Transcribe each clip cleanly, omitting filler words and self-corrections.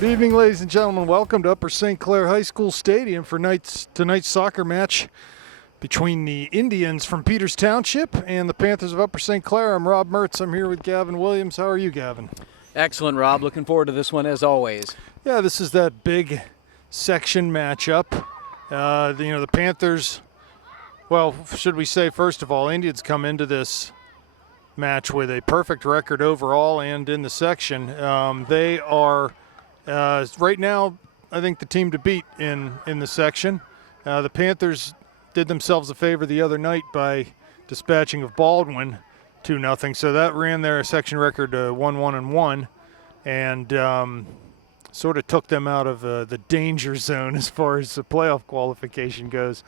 Good evening, ladies and gentlemen. Welcome to Upper St. Clair High School Stadium for tonight's soccer match between the Indians from Peters Township and the Panthers of Upper St. Clair. I'm Rob Mertz. I'm here with Gavin Williams. How are you, Gavin? Excellent, Rob. Looking forward to this one as always. Yeah, this is that big section matchup. The Panthers, well, should we say, first of all, Indians come into this match with a perfect record overall and in the section. They are right now, I think, the team to beat in the section. The Panthers did themselves a favor the other night by dispatching of Baldwin 2-0. So that ran their section record 1-1-1, and sort of took them out of the danger zone as far as the playoff qualification goes.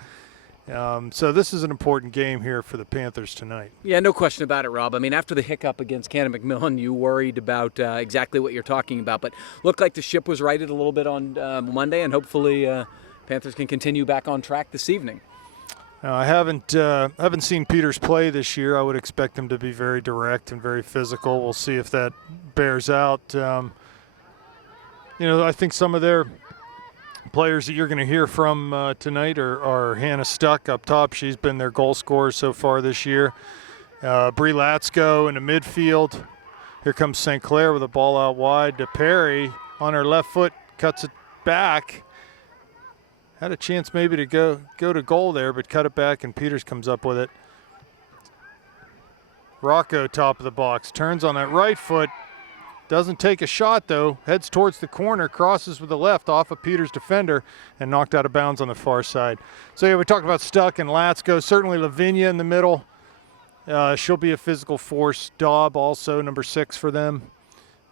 So this is an important game here for the Panthers tonight. Yeah, no question about it, Rob. I mean, after the hiccup against Cannon McMillan, you worried about exactly what you're talking about. But looked like the ship was righted a little bit on Monday, and hopefully Panthers can continue back on track this evening. I haven't seen Peters play this year. I would expect them to be very direct and very physical. We'll see if that bears out. I think some of their players that you're going to hear from tonight are Hannah Stuck up top. She's been their goal scorer so far this year. Bree Latsko in the midfield. Here comes St. Clair with a ball out wide to Perry on her left foot, cuts it back. Had a chance maybe to go to goal there, but cut it back, and Peters comes up with it. Rocco, top of the box, turns on that right foot. Doesn't take a shot, though. Heads towards the corner, crosses with the left off of Peters' defender, and knocked out of bounds on the far side. So, yeah, we talked about Stuck and Latsko. Certainly Lavinia in the middle. She'll be a physical force. Daub also, number 6 for them.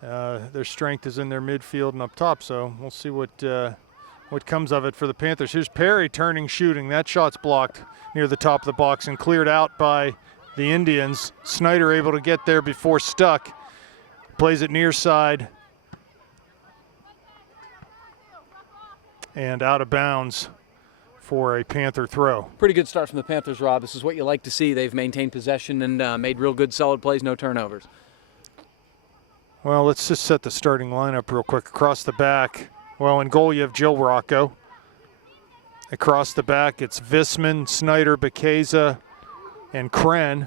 Their strength is in their midfield and up top, so we'll see what comes of it for the Panthers. Here's Perry turning, shooting. That shot's blocked near the top of the box and cleared out by the Indians. Snyder able to get there before Stuck. Plays it near side and out of bounds for a Panther throw. Pretty good start from the Panthers, Rob. This is what you like to see. They've maintained possession and made real good, solid plays, no turnovers. Well, let's just set the starting lineup real quick. Across the back, well, in goal you have Jill Rocco. Across the back, it's Visman, Snyder, Bekeza, and Kren.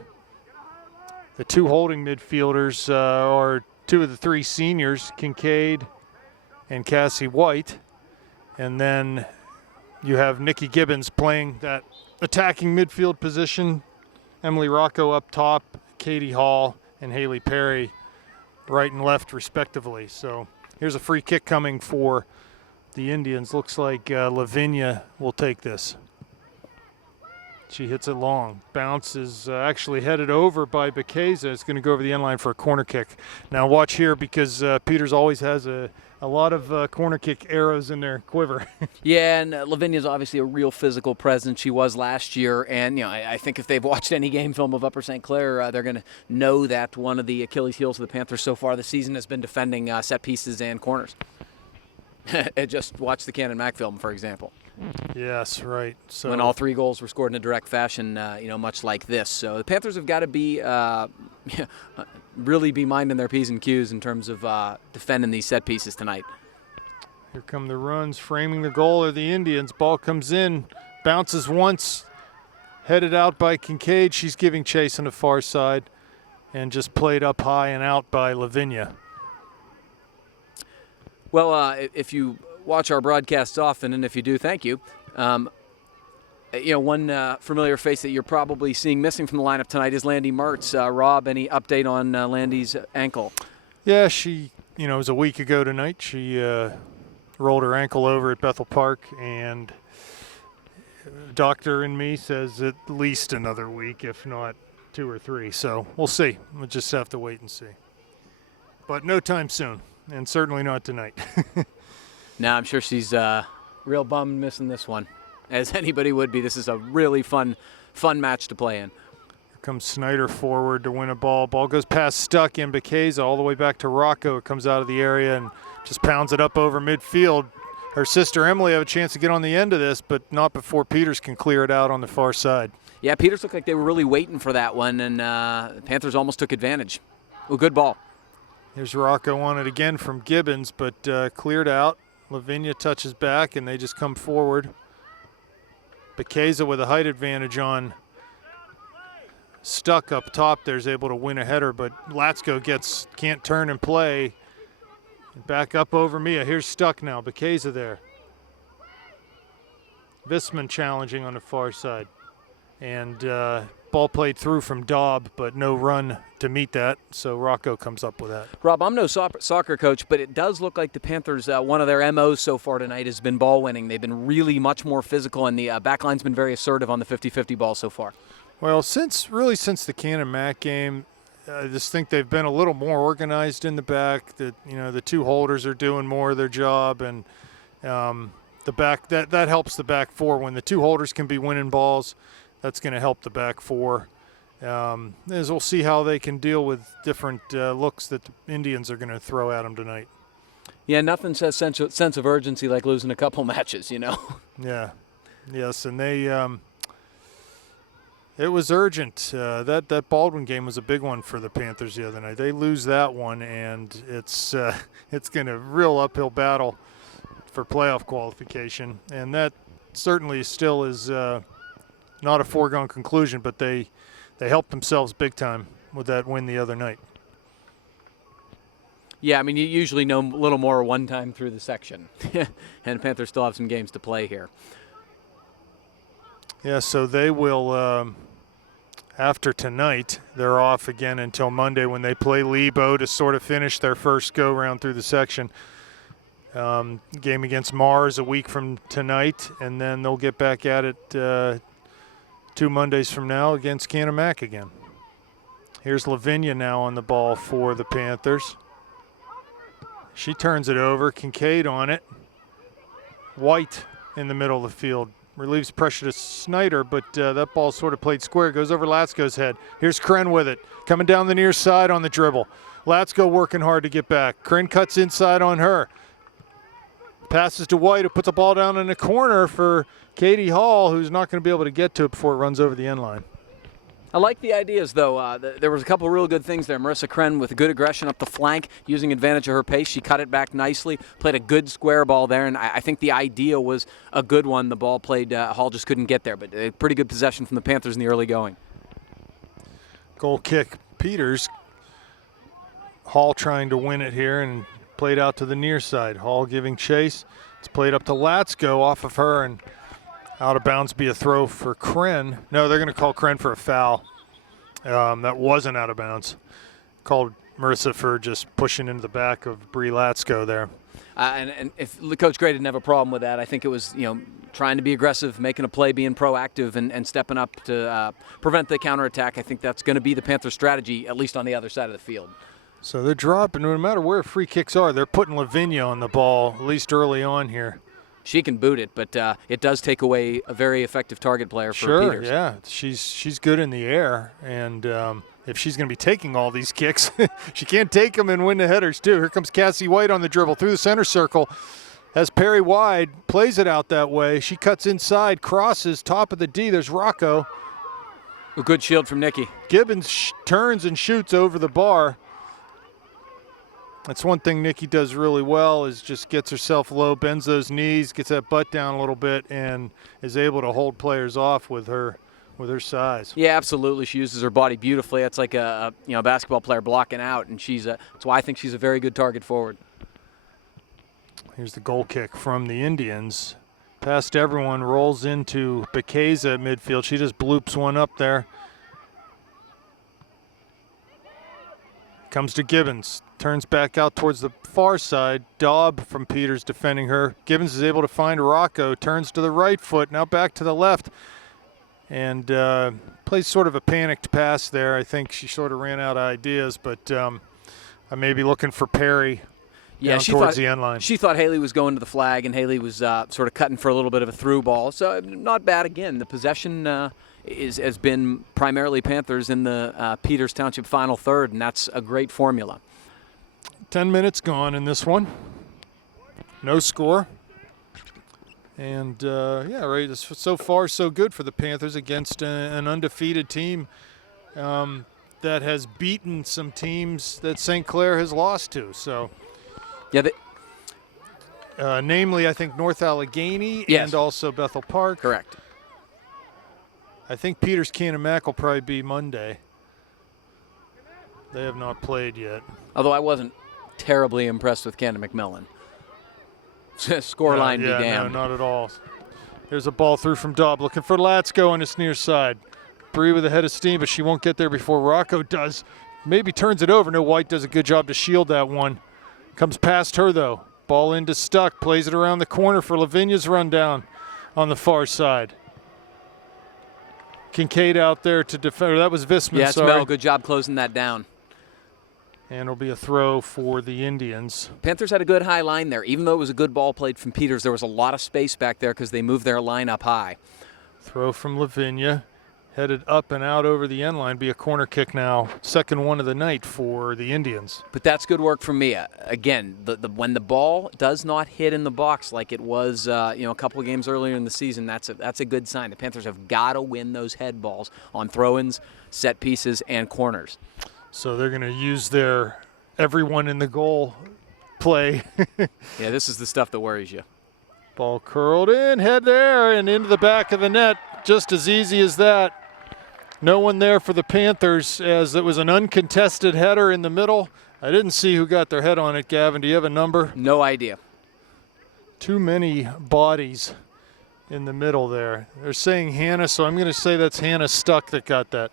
The two holding midfielders are two of the three seniors, Kincaid and Cassie White. And then you have Nikki Gibbons playing that attacking midfield position. Emily Rocco up top, Katie Hall and Haley Perry right and left respectively. So here's a free kick coming for the Indians. Looks like Lavinia will take this. She hits it long. Bounce is actually headed over by Bekeza. It's going to go over the end line for a corner kick. Now watch here, because Peters always has a lot of corner kick arrows in their quiver. Yeah, and Lavinia's obviously a real physical presence. She was last year, and I think if they've watched any game film of Upper St. Clair, they're going to know that one of the Achilles heels of the Panthers so far this season has been defending set pieces and corners. Just watch the Cannon Mac film, for example. Yes, right. So when all 3 goals were scored in a direct fashion, much like this. So the Panthers have got to be really be minding their P's and Q's in terms of defending these set pieces tonight. Here come the runs. Framing the goal are the Indians. Ball comes in, bounces once, headed out by Kincaid. She's giving chase on the far side, and just played up high and out by Lavinia. Well, if you watch our broadcasts often, and if you do, thank you. One familiar face that you're probably seeing missing from the lineup tonight is Landy Mertz. Rob, any update on Landy's ankle? Yeah, she, it was a week ago tonight. She rolled her ankle over at Bethel Park, and doctor and me says at least another week, if not 2 or 3. So we'll see. We'll just have to wait and see. But no time soon, and certainly not tonight. No, I'm sure she's real bummed missing this one, as anybody would be. This is a really fun match to play in. Here comes Snyder forward to win a ball. Ball goes past Stuck in Bekeza all the way back to Rocco. It comes out of the area and just pounds it up over midfield. Her sister Emily have a chance to get on the end of this, but not before Peters can clear it out on the far side. Yeah, Peters looked like they were really waiting for that one, and Panthers almost took advantage. Well, good ball. Here's Rocco on it again from Gibbons, but cleared out. Lavinia touches back, and they just come forward. Bekeza with a height advantage on Stuck up top there is able to win a header, but Latsko can't turn and play. Back up over Mia. Here's Stuck now. Bekeza there. Visman challenging on the far side. And ball played through from Daub, but no run to meet that, so Rocco comes up with that. Rob, I'm no soccer coach, but it does look like the Panthers, one of their MOs so far tonight has been ball winning. They've been really much more physical, and the backline's been very assertive on the 50-50 ball so far. Well, since the Cannon Mac game, I just think they've been a little more organized in the back. That the two holders are doing more of their job, and the back that helps the back four. When the two holders can be winning balls, that's going to help the back four. As we'll see how they can deal with different looks that the Indians are going to throw at them tonight. Yeah, nothing says sense of urgency like losing a couple matches, Yeah, yes, and they. It was urgent. That Baldwin game was a big one for the Panthers the other night. They lose that one, and it's going to real uphill battle for playoff qualification. And that certainly still is not a foregone conclusion, but they helped themselves big time with that win the other night. Yeah, I mean, you usually know a little more one time through the section. And Panthers still have some games to play here. Yeah, so they will, after tonight, they're off again until Monday when they play Lebo to sort of finish their first go-round through the section. Game against Mars a week from tonight, and then they'll get back at it 2 Mondays from now against Cannon Mac again. Here's Lavinia now on the ball for the Panthers. She turns it over. Kincaid on it. White in the middle of the field. Relieves pressure to Snyder, but that ball sort of played square. Goes over Latsko's head. Here's Kren with it. Coming down the near side on the dribble. Latsko working hard to get back. Kren cuts inside on her. Passes to White, who puts the ball down in the corner for Katie Hall, who's not going to be able to get to it before it runs over the end line. I like the ideas, though. There was a couple of real good things there. Marissa Kren with good aggression up the flank, using advantage of her pace. She cut it back nicely, played a good square ball there, and I think the idea was a good one. The ball played, Hall just couldn't get there, but a pretty good possession from the Panthers in the early going. Goal kick, Peters. Hall trying to win it here and played out to the near side. Hall giving chase. It's played up to Latsko off of her, and out of bounds be a throw for Kren. No, they're going to call Kren for a foul. That wasn't out of bounds. Called Marissa for just pushing into the back of Brie Latsko there. And if Coach Gray didn't have a problem with that, I think it was, trying to be aggressive, making a play, being proactive, and stepping up to prevent the counterattack. I think that's going to be the Panthers' strategy, at least on the other side of the field. So they're dropping, no matter where free kicks are, they're putting Lavinia on the ball, at least early on here. She can boot it, but it does take away a very effective target player for Peters. Sure, yeah. She's good in the air, and if she's going to be taking all these kicks, she can't take them and win the headers too. Here comes Cassie White on the dribble through the center circle. Has Perry wide, plays it out that way. She cuts inside, crosses, top of the D. There's Rocco. A good shield from Nikki. Gibbons turns and shoots over the bar. That's one thing Nikki does really well, is just gets herself low, bends those knees, gets that butt down a little bit, and is able to hold players off with her size. Yeah, absolutely. She uses her body beautifully. That's like a basketball player blocking out, and that's why I think she's a very good target forward. Here's the goal kick from the Indians. Past everyone, rolls into Bekeza at midfield. She just bloops one up there. Comes to Gibbons, turns back out towards the far side. Daub from Peters defending her. Gibbons is able to find Rocco, turns to the right foot, now back to the left, and plays sort of a panicked pass there. I think she sort of ran out of ideas, but I may be looking for Perry down towards the end line. She thought Haley was going to the flag, and Haley was sort of cutting for a little bit of a through ball. So not bad again. The possession has been primarily Panthers in the Peters Township final third, and that's a great formula. 10 minutes gone in this one. No score. And, right, so far so good for the Panthers against an undefeated team. that has beaten some teams that St. Clair has lost to. So, Yeah, namely, I think North Allegheny and also Bethel Park. Correct. I think Peters Canamac will probably be Monday. They have not played yet. Although I wasn't terribly impressed with Canada McMillan. Scoreline be damned. No, not at all. There's a ball through from Dobb, looking for Latsko on his near side. Bree with a head of steam, but she won't get there before Rocco does. Maybe turns it over. No, White does a good job to shield that one. Comes past her, though. Ball into Stuck, plays it around the corner for Lavinia's run down on the far side. Kincaid out there to defend. That was Visman, Yeah, sorry. Mel, good job closing that down. And it'll be a throw for the Indians. Panthers had a good high line there. Even though it was a good ball played from Peters, there was a lot of space back there because they moved their line up high. Throw from Lavinia. Headed up and out over the end line. Be a corner kick now. Second one of the night for the Indians. But that's good work from Mia. Again, when the ball does not hit in the box like it was a couple of games earlier in the season, that's a good sign. The Panthers have got to win those head balls on throw-ins, set pieces, and corners. So they're going to use their everyone in the goal play. Yeah, this is the stuff that worries you. Ball curled in, head there, and into the back of the net. Just as easy as that. No one there for the Panthers, as it was an uncontested header in the middle. I didn't see who got their head on it, Gavin. Do you have a number? No idea. Too many bodies in the middle there. They're saying Hannah, so I'm going to say that's Hannah Stuck that got that.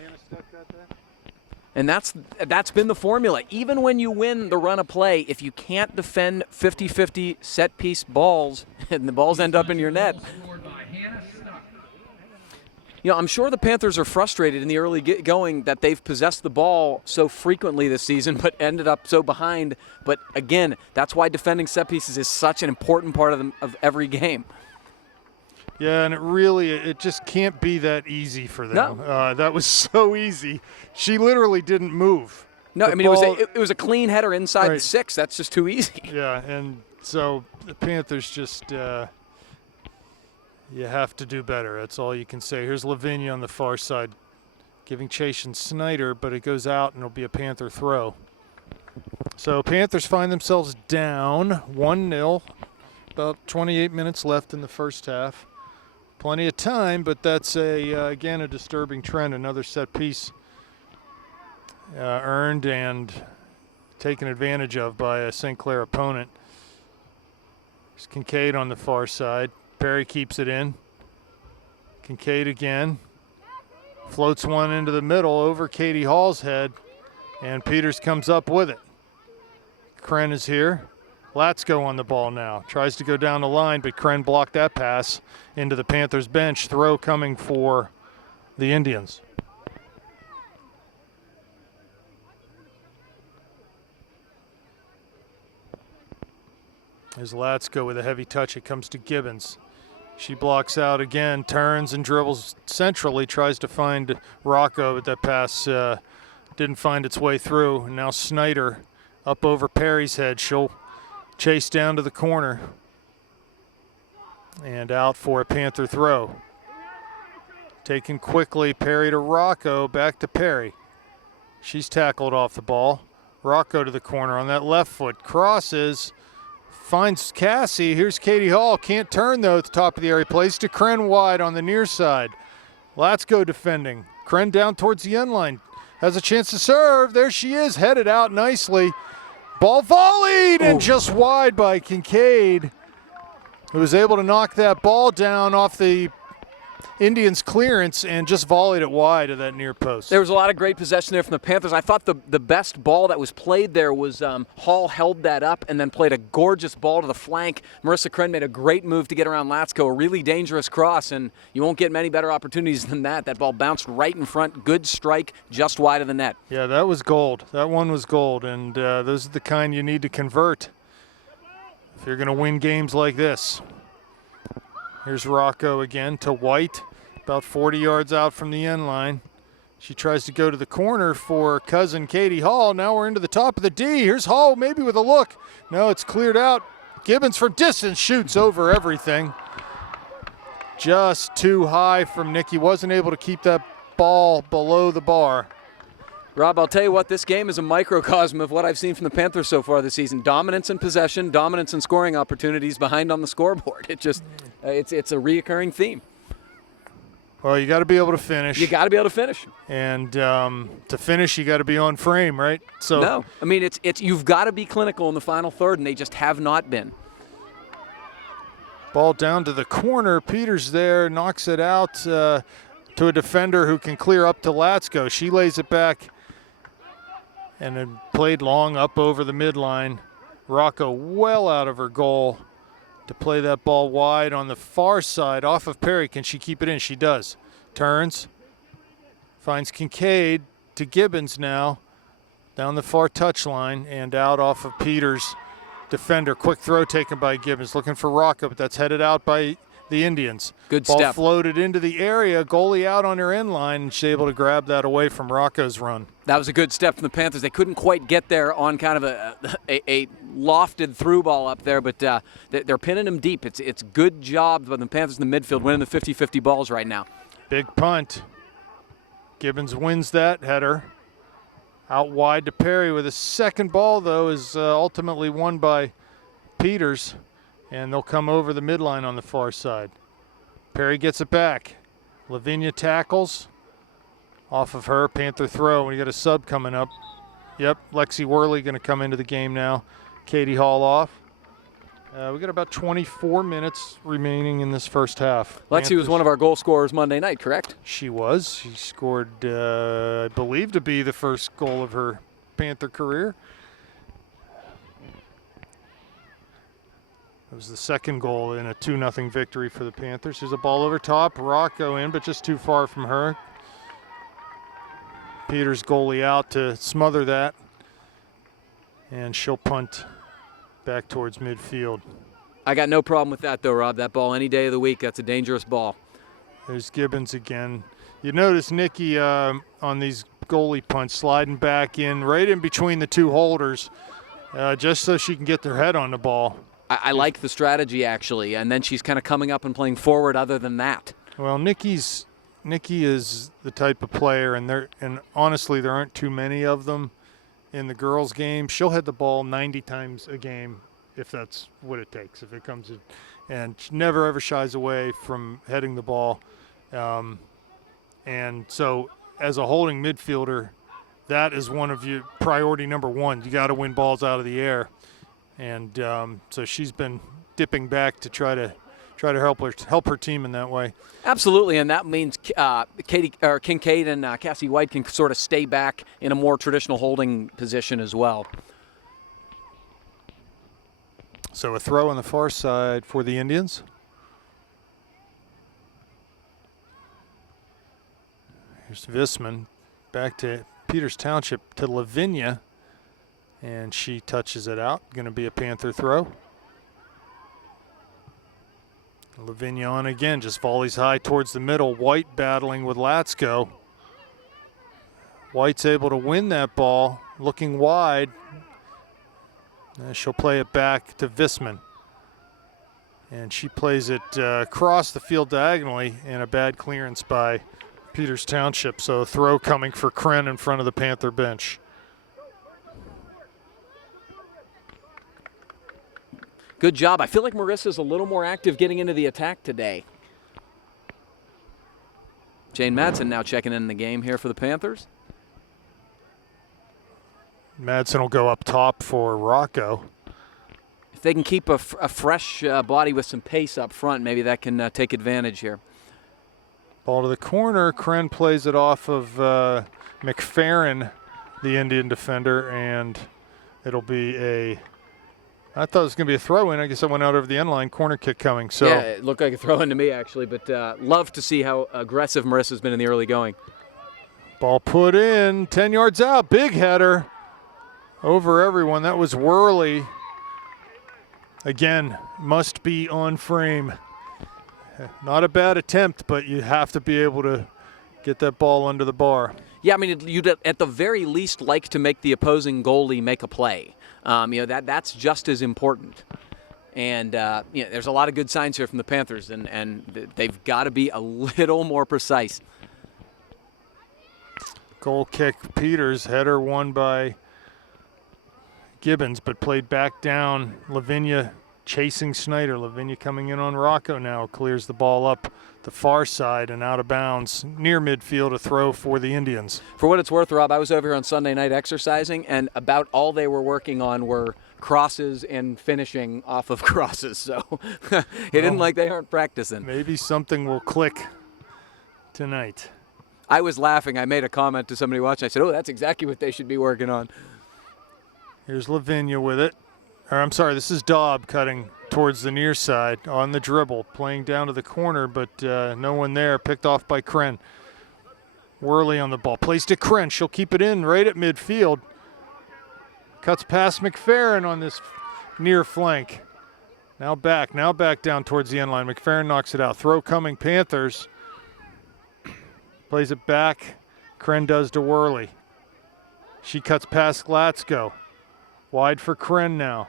Hannah Stuck got that? And that's been the formula. Even when you win the run of play, if you can't defend 50-50 set-piece balls and the balls end up in your net, I'm sure the Panthers are frustrated in the early going that they've possessed the ball so frequently this season but ended up so behind. But, again, that's why defending set pieces is such an important part of every game. Yeah, and it just can't be that easy for them. No. That was so easy. She literally didn't move. No, it was a clean header inside the 6. That's just too easy. Yeah, and so the Panthers just you have to do better. That's all you can say. Here's Lavinia on the far side giving chase and Snyder, but it goes out and it'll be a Panther throw. So Panthers find themselves down 1-0. About 28 minutes left in the first half. Plenty of time, but that's again a disturbing trend. Another set piece earned and taken advantage of by a St. Clair opponent. There's Kincaid on the far side. Perry keeps it in. Kincaid again. Floats one into the middle over Katie Hall's head, and Peters comes up with it. Kren is here. Latsko on the ball now. Tries to go down the line, but Kren blocked that pass into the Panthers bench. Throw coming for the Indians. There's Latsko with a heavy touch. It comes to Gibbons. She blocks out again, turns and dribbles centrally, tries to find Rocco, but that pass didn't find its way through. And now Snyder up over Perry's head. She'll chase down to the corner and out for a Panther throw. Taken quickly, Perry to Rocco, back to Perry. She's tackled off the ball. Rocco to the corner on that left foot, crosses, finds Cassie. Here's Katie Hall, can't turn though at the top of the area. Plays to Kren wide on the near side. Latsko defending. Kren down towards the end line. Has a chance to serve. There she is, headed out nicely. Ball volleyed and just wide by Kincaid, who was able to knock that ball down off the Indians' clearance and just volleyed it wide of that near post. There was a lot of great possession there from the Panthers. I thought the best ball that was played there was Hall held that up and then played a gorgeous ball to the flank. Marissa Kren made a great move to get around Latsko, a really dangerous cross, and you won't get many better opportunities than that. That ball bounced right in front, good strike, just wide of the net. Yeah, that was gold. That one was gold, and those are the kind you need to convert if you're going to win games like this. Here's Rocco again to White, about 40 yards out from the end line. She tries to go to the corner for cousin Katie Hall. Now we're into the top of the D. Here's Hall, maybe with a look. No, it's cleared out. Gibbons from distance shoots over everything. Just too high from Nikki. Wasn't able to keep that ball below the bar. Rob, I'll tell you what, this game is a microcosm of what I've seen from the Panthers so far this season. Dominance in possession, dominance in scoring opportunities behind on the scoreboard. It's a reoccurring theme. Well, you got to be able to finish. You got to be able to finish. And to finish, you got to be on frame, right? So no, I mean it's you've got to be clinical in the final third, and they just have not been. Ball down to the corner. Peters there knocks it out to a defender who can clear up to Latsko. She lays it back. And then played long up over the midline. Rocco well out of her goal to play that ball wide on the far side off of Perry. Can she keep it in? She does. Turns. Finds Kincaid to Gibbons now. Down the far touchline and out off of Peters. Defender. Quick throw taken by Gibbons. Looking for Rocco, but that's headed out by the Indians. Good ball step. Floated into the area. Goalie out on her end line, and she's able to grab that away from Rocco's run. That was a good step from the Panthers. They couldn't quite get there on kind of a lofted through ball up there, but they're pinning him deep. It's good job by the Panthers in the midfield, winning the 50-50 balls right now. Big punt. Gibbons wins that header. Out wide to Perry with a second ball, though, is ultimately won by Peters, and they'll come over the midline on the far side. Perry gets it back. Lavinia tackles. Off of her, Panther throw. We got a sub coming up. Yep, Lexi Worley going to come into the game now. Katie Hall off. We got about 24 minutes remaining in this first half. Lexi Panthers, was one of our goal scorers Monday night, correct? She was. She scored, I believe, to be the first goal of her Panther career. It was the second goal in a 2-0 victory for the Panthers. There's a ball over top. Rocco in, but just too far from her. Peters goalie out to smother that. And she'll punt back towards midfield. I got no problem with that, though, Rob. That ball any day of the week, that's a dangerous ball. There's Gibbons again. You notice Nikki on these goalie punts sliding back in right in between the two holders just so she can get their head on the ball. I like the strategy, actually, and then she's kind of coming up and playing forward other than that. Well, Nikki is the type of player, and honestly, there aren't too many of them in the girls' game. She'll head the ball 90 times a game if that's what it takes, if it comes in. And she never, ever shies away from heading the ball. And so as a holding midfielder, that is one of your priority number one. You got to win balls out of the air. And so she's been dipping back to try to help her team in that way. Absolutely, and that means Kincaid and Cassie White can sort of stay back in a more traditional holding position as well. So a throw on the far side for the Indians. Here's Visman back to Peters Township to Lavinia. And she touches it out. Going to be a Panther throw. Lavinia on again, just volleys high towards the middle. White battling with Latsko. White's able to win that ball, looking wide. She'll play it back to Visman. And she plays it across the field diagonally, and a bad clearance by Peters Township. So a throw coming for Kren in front of the Panther bench. Good job. I feel like Marissa's a little more active getting into the attack today. Jane Madsen now checking in the game here for the Panthers. Madsen will go up top for Rocco. If they can keep a fresh body with some pace up front, maybe that can take advantage here. Ball to the corner. Kren plays it off of McFerrin, the Indian defender, and it'll be a... I thought it was going to be a throw-in. I guess I went out over the end line. Corner kick coming. So yeah, it looked like a throw-in to me, actually, but love to see how aggressive Marissa's been in the early going. Ball put in, 10 yards out. Big header over everyone. That was Worley. Again, must be on frame. Not a bad attempt, but you have to be able to get that ball under the bar. Yeah, I mean, you'd at the very least like to make the opposing goalie make a play. That's just as important. And there's a lot of good signs here from the Panthers, and they've got to be a little more precise. Goal kick, Peters. Header won by Gibbons, but played back down. Lavinia chasing Snyder. Lavinia coming in on Rocco now. Clears the ball up the far side and out of bounds. Near midfield, a throw for the Indians. For what it's worth, Rob, I was over here on Sunday night exercising, and about all they were working on were crosses and finishing off of crosses. So it isn't like they aren't practicing. Maybe something will click tonight. I was laughing. I made a comment to somebody watching. I said, oh, that's exactly what they should be working on. Here's Lavinia with it. Or, I'm sorry, this is Daub cutting towards the near side on the dribble, playing down to the corner, but no one there. Picked off by Kren. Worley on the ball. Plays to Kren. She'll keep it in right at midfield. Cuts past McFerrin on this near flank. Now back down towards the end line. McFerrin knocks it out. Throw coming, Panthers. Plays it back. Kren does to Worley. She cuts past Glatsko. Wide for Kren now.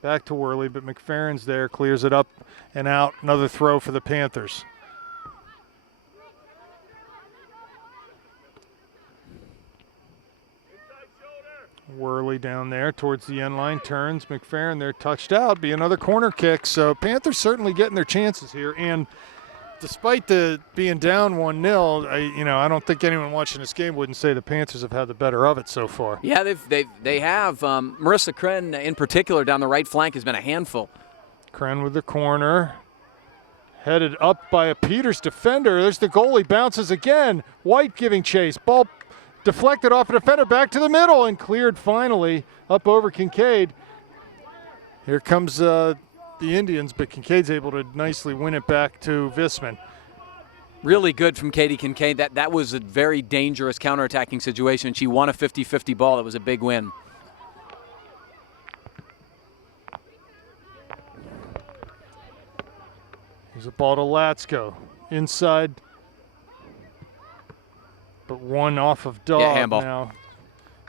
Back to Worley, but McFerrin's there, clears it up and out. Another throw for the Panthers. Worley down there towards the end line, turns. McFerrin there, touched out. Be another corner kick. So Panthers certainly getting their chances here. And despite the being down 1-0, I don't think anyone watching this game wouldn't say the Panthers have had the better of it so far. Yeah, they have. Marissa Kren in particular down the right flank has been a handful. Kren with the corner. Headed up by a Peters defender. There's the goalie, bounces again. White giving chase. Ball deflected off a defender, back to the middle, and cleared finally up over Kincaid. Here comes the Indians, but Kincaid's able to nicely win it back to Visman. Really good from Katie Kincaid. That was a very dangerous counterattacking situation. She won a 50-50 ball. That was a big win. Here's a ball to Latsko. Inside, but one off of Daub. Yeah, handball. Now.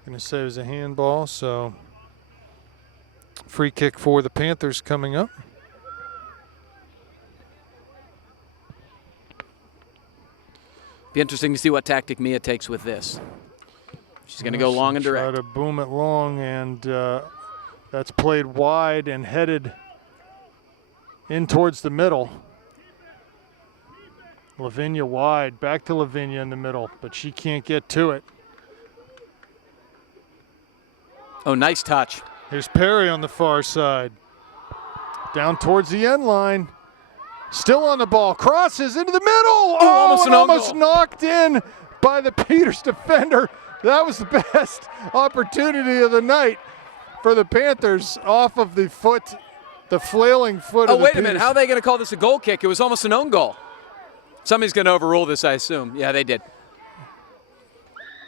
Going to say it was a handball, so free kick for the Panthers coming up. Be interesting to see what tactic Mia takes with this. She's going to go long and direct. Try to boom it long, and that's played wide and headed in towards the middle. Lavinia wide, back to Lavinia in the middle, but she can't get to it. Oh, nice touch. Here's Perry on the far side. Down towards the end line. Still on the ball. Crosses into the middle. Almost knocked in by the Peters defender. That was the best opportunity of the night for the Panthers off of the foot, the flailing foot of the wait a Peters. minute. How are they going to call this a goal kick? It was almost an own goal. Somebody's going to overrule this, I assume. Yeah, they did.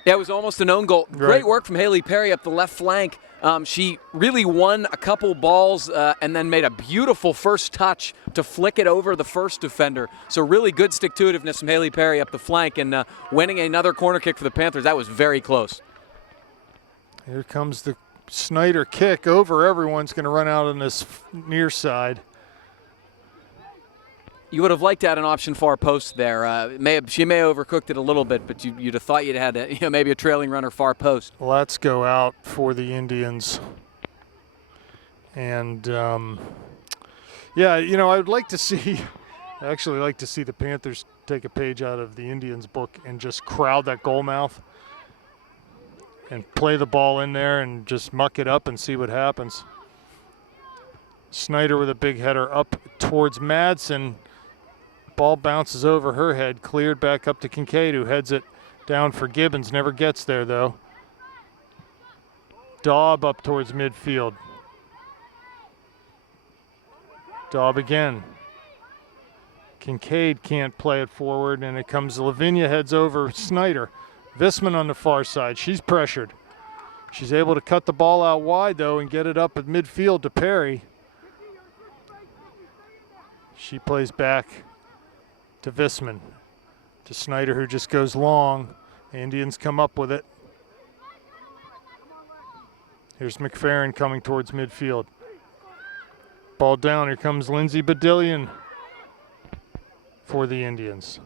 Yeah, it was almost an own goal. Right. Great work from Haley Perry up the left flank. She really won a couple balls and then made a beautiful first touch to flick it over the first defender. So really good stick-to-itiveness from Haley Perry up the flank and winning another corner kick for the Panthers. That was very close. Here comes the Snyder kick over. Everyone's going to run out on this near side. You would have liked to have an option far post there. She may have overcooked it a little bit, but you'd have thought you'd had maybe a trailing runner far post. Let's go out for the Indians. And, yeah, I would like to see – I actually like to see the Panthers take a page out of the Indians' book and just crowd that goal mouth and play the ball in there and just muck it up and see what happens. Snyder with a big header up towards Madsen. Ball bounces over her head, cleared back up to Kincaid, who heads it down for Gibbons. Never gets there, though. Daub up towards midfield. Daub again. Kincaid can't play it forward, and it comes Lavinia, heads over Snyder. Visman on the far side. She's pressured. She's able to cut the ball out wide, though, and get it up at midfield to Perry. She plays back to Visman, to Snyder, who just goes long. The Indians come up with it. Here's McFerrin coming towards midfield. Ball down. Here comes Lindsay Badillion for the Indians.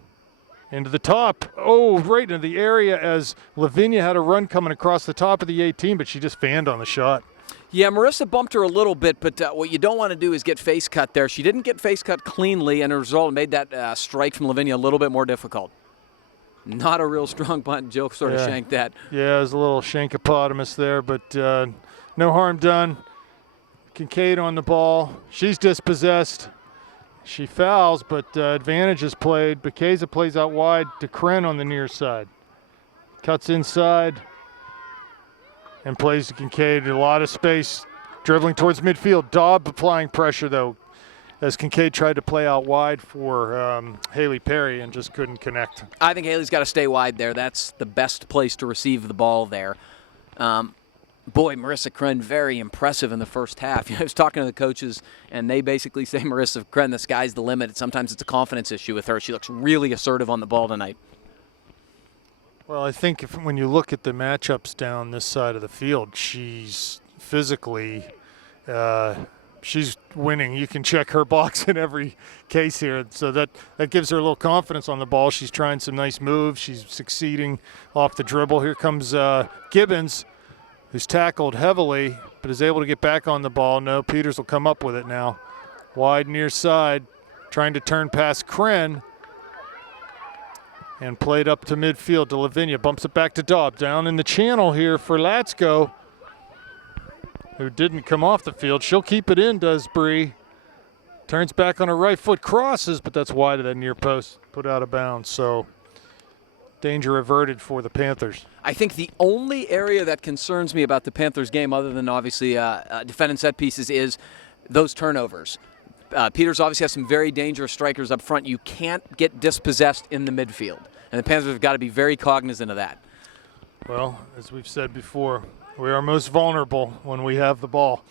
Into the top. Oh, right into the area as Lavinia had a run coming across the top of the 18, but she just fanned on the shot. Yeah, Marissa bumped her a little bit, but what you don't want to do is get face cut there. She didn't get face cut cleanly, and as a result, it made that strike from Lavinia a little bit more difficult. Not a real strong punt. Jill sort of shanked that. Yeah, it was a little shankopotamus there, but no harm done. Kincaid on the ball. She's dispossessed. She fouls, but advantage is played. Bekeza plays out wide to Kren on the near side. Cuts inside and plays to Kincaid. A lot of space, dribbling towards midfield. Daub applying pressure, though, as Kincaid tried to play out wide for Haley Perry and just couldn't connect. I think Haley's got to stay wide there. That's the best place to receive the ball there. Boy, Marissa Kren, very impressive in the first half. I was talking to the coaches, and they basically say, Marissa Kren, the sky's the limit. Sometimes it's a confidence issue with her. She looks really assertive on the ball tonight. Well, I think when you look at the matchups down this side of the field, she's physically she's winning. You can check her box in every case here. So that gives her a little confidence on the ball. She's trying some nice moves. She's succeeding off the dribble. Here comes Gibbons, who's tackled heavily, but is able to get back on the ball. No, Peters will come up with it now. Wide near side, trying to turn past Kren. And played up to midfield to Lavinia. Bumps it back to Daub. Down in the channel here for Latsko, who didn't come off the field. She'll keep it in, does Bree. Turns back on her right foot, crosses, but that's wide of that near post. Put out of bounds, so danger averted for the Panthers. I think the only area that concerns me about the Panthers game, other than obviously defending set pieces, is those turnovers. Peters obviously has some very dangerous strikers up front. You can't get dispossessed in the midfield, and the Panthers have got to be very cognizant of that. Well, as we've said before, we are most vulnerable when we have the ball.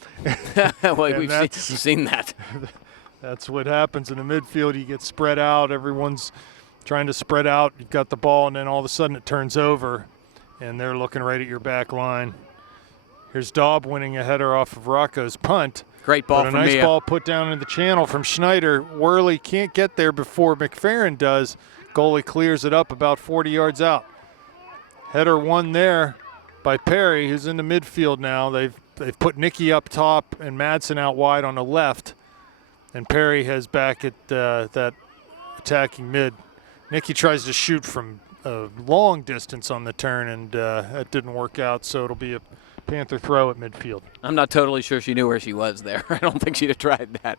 Well, we've seen that. That's what happens in the midfield. You get spread out. Everyone's trying to spread out. You've got the ball, and then all of a sudden it turns over, and they're looking right at your back line. Here's Daub winning a header off of Rocco's punt. Great ball from Mia. A nice ball put down in the channel from Schneider. Worley can't get there before McFerrin does. Goalie clears it up about 40 yards out. Header won there by Perry, who's in the midfield now. They've put Nikki up top and Madsen out wide on the left. And Perry has back at that attacking mid. Nikki tries to shoot from a long distance on the turn, and that didn't work out, so it'll be a Panther throw at midfield. I'm not totally sure she knew where she was there. I don't think she'd have tried that.